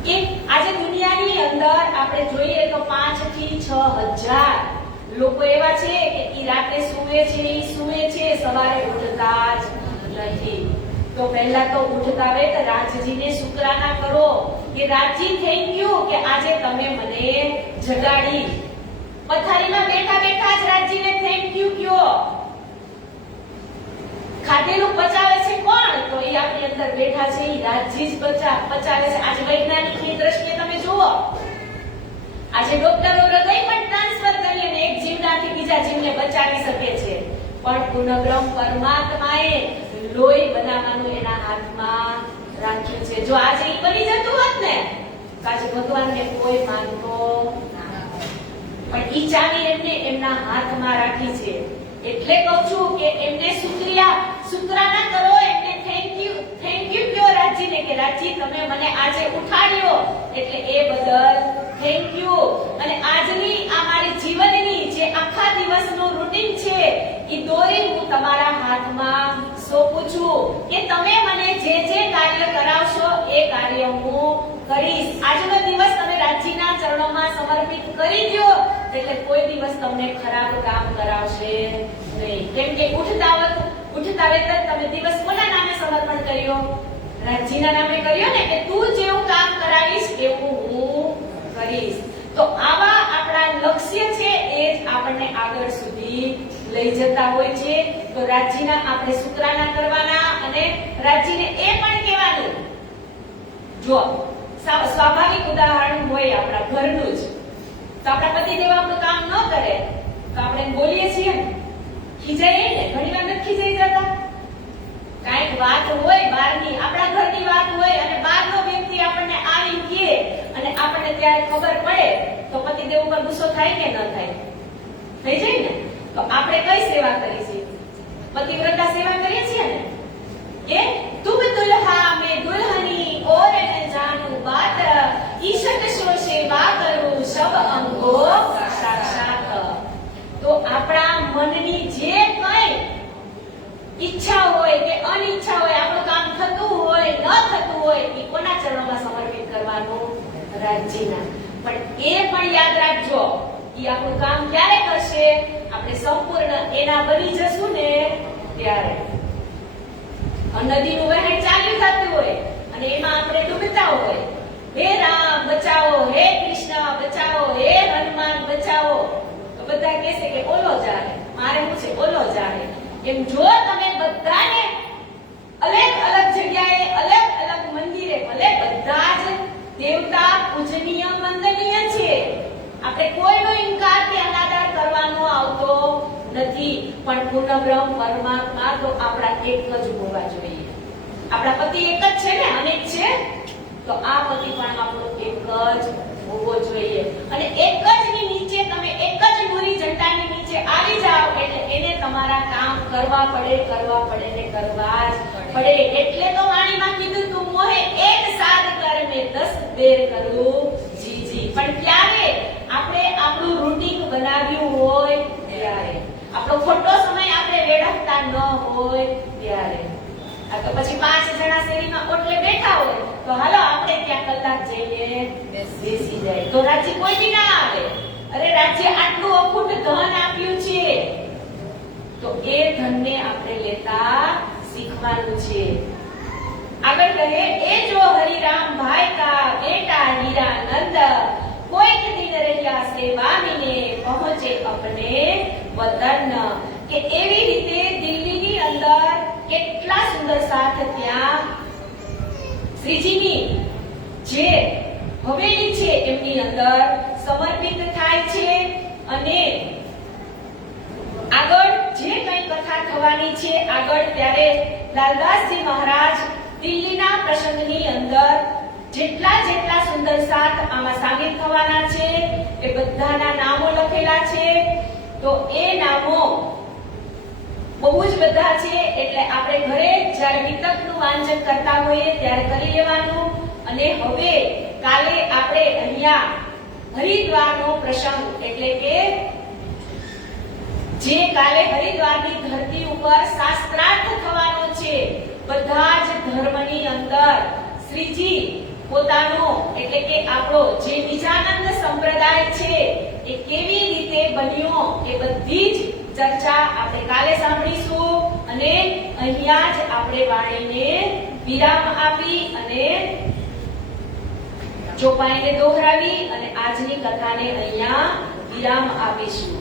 કે આજે દુનિયાની અંદર આપણે જોઈએ તો 5 થી 6,000 લોકો એવા છે કે ઈ રાતે સૂવે છે, સવારે ઉઠતા જ નથી. તો પહેલા તો ઉઠતા વેત રાજજીને શુક્રાના કરો કે રાજજી થેન્ક યુ કે આજે તમે મને જગાડી. પથારીમાં બેઠા બેઠા જ રાજજીને થેન્ક યુ કયો. ખાધેલું પચાવે છે કોણ? તો એ આપણી અંદર બેઠા છે એ રાજજી જ પચાવે છે. આજે વૈજ્ઞાનિકની દ્રષ્ટિએ તમે જુઓ, આજે ડોક્ટરો હૃદય પણ ટ્રાન્સફર કરી અને એક જીવડાથી બીજા જીવને બચાવી શકે છે, પણ પૂર્ણબ્રહ્મ પરમાત્માએ લોહી બનાવવાનું એના હાથમાં રાખ્યું છે. જો આજે ઈ બની જતું હોત ને તો આજે ભગવાનને કોઈ માનતો ના, પણ ઈ ચાવી એમને એમના હાથમાં રાખી છે. એટલે કહું છું કે એમને શુક્રાના કરો, એમને થેન્ક યુ કયો રાજજીને કે રાજજી તમે મને આજે ઉઠાડ્યો એટલે એ બદલ થેન્ક યુ. અને આજની આ મારી જીવનની જે આખા દિવસનું રૂટીન છે ઈ દોરી હું તમારા હાથમાં સોંપું છું કે તમે મને જે જે કાર્ય કરાવશો એ કાર્ય હું કરીશ. આજનો દિવસ તમે રાજજીના ચરણોમાં સમર્પિત કરી દો એટલે કોઈ દિવસ તમને ખરાબ કામ કરાવશે નહીં. કેમ કે ઉઠતા વેત તમે દિવસ કોના નામે સમર્પણ કર્યો? રાજજીના નામે કર્યો ને કે તું જેવું કામ કરાવીશ એવું હું કરીશ. તો આવા આપણા લક્ષ્ય છે એ જ આપણને આગળ સુધી લઈ જતા હોય છે. તો રાજજીના આપણે શુક્રાના કરવાના અને રાજજીને એ પણ કહેવાનું. જો સ્વાભાવિક ઉદાહરણ હોય આપણા ઘરનું જ, તો આપણા પતિદેવ આપણું કામ ન કરે તો આપણે બોલીએ છીએ ને, ખીજાઈએ ને. ઘણી વાર નથી ખીજાઈ જતા? કાંઈક વાત હોય બહારની, આપણા ઘરની વાત હોય અને બહારનો વ્યક્તિ આપણને આવી કહે અને આપણને ત્યારે ખબર પડે તો પતિદેવ ઉપર ગુસ્સો થાય કે ન થાય? થઈ જાય ને. તો આપણે કઈ સેવા કરી છે? પતિવ્રતા સેવા કરીએ છીએ ને કે તુમ દુલ્હા મે દુલ્હની ઓર ન જાનું બાત ઈશત શો સેવા કરું સબ અંગો સાક્ષાત. તો આપણા મનની જે કઈ ઈચ્છા હોય કે અનિચ્છા હોય, આપણું કામ થતું હોય ન થતું હોય, એ કોના ચરણોમાં સમર્પિત કરવાનું? રાજજીના. પણ એ પણ યાદ રાખજો, એ આપણું કામ ક્યારે કરશે? આપણે સંપૂર્ણ એના બની જશું ને ત્યારે. નદીનું વહેણ ચાલ્યું થતું હોય અને એમાં આપણે ડૂબતા હોય, હે રામ બચાવો, હે કૃષ્ણ બચાવો, હે હનુમાન બચાવો, તો બધા કહેશે કે ઓલો જાણે, મારે શું છે ઓલો જાણે. એમ જો તમે બધાને અલગ અલગ જગ્યાએ અલગ અલગ મંદિરે ભલે બધા જ દેવતા પૂજનીય વંદનીય છે, આપણે કોઈનો ઇનકાર કે અનાદર કરવાનો આવતો નથી, પણ પૂર્ણ બ્રહ્મ પરમાત્મા તો આપણા એક જ હોવા જોઈએ. આપણા પતિ એક જ છે ને, અનેક છે, તો આ પતિ પણ આપણો એક જ હોવો જોઈએ. અને એક જ ની નીચે તમે એક જ નૂરી ઝંડાની નીચે આવી જાઓ એટલે એને તમારા કામ કરવા પડે ને કરવા જ પડે. એટલે તો વાણીમાં કીધું તું મોહે એક સાદ કર મે 10 દેર કરું જીજી. પણ ક્યારે આપણે આપણું રૂટીન બનાવ્યું હોય ત્યારે, આપણો ખોટો સમય આપણે વેડફતા ન હોય ત્યારે. આ તો પછી 5 જણા શેરીમાં ઓટલે બેઠા હોય તો હાલો આપણે ત્યાં કલાક જઈને બેસી જાય તો રાજ્ય કોઈ દી ના આવે. અરે રાજ્ય આટલું અખૂટ ધન આપ્યું છે તો એ ધનને આપણે લેતા શીખવાનું છે. આગળ કહે એ જો હરિરામ ભાઈ કા બેટા હીરાનંદ કોઈક દિન રહ્યા સેવામીને પહોંચે અપને વતન. કે એવી રીતે દિલ્હીની અંદર કેટલા સુંદર સાથ ત્યાં શ્રીજીની જે હવેલી છે એમની અંદર સમર્પિત થાય છે. અને આગળ જે કંઈ કથા થવાની છે આગળ, ત્યારે લાલદાસજી મહારાજ દિલ્હીના પ્રસંગની અંદર જેટલા સુંદર સાથ આમાં સામેલ થવાના છે એ બધાના નામો લખેલા છે. તો એ નામો બહુ જ બધા છે, એટલે આપણે ઘરે જ્યારે વિતકનું વાંચન કરતા હોઈએ ત્યારે કરી લેવાનું. અને હવે કાલે આપણે અહીંયા હરિદ્વારનો પ્રસંગ, એટલે કે જે કાલે હરિદ્વારની ધરતી ઉપર શાસ્ત્રાર્થ થવાનો છે. બધા જ ધર્મની અંદર શ્રીજી પોતાનો, એટલે કે આપણો જે નિજાનંદ સંપ્રદાય છે એ કેવી રીતે બન્યો એ બધી જ ચર્ચા આપણે કાલે સાંભળીશું. અને અહીંયા જ આપણે વાણીને વિરામ આપી અને ચોપાઈને દોહરાવી અને આજની કથાને અહીંયા વિરામ આપીશું.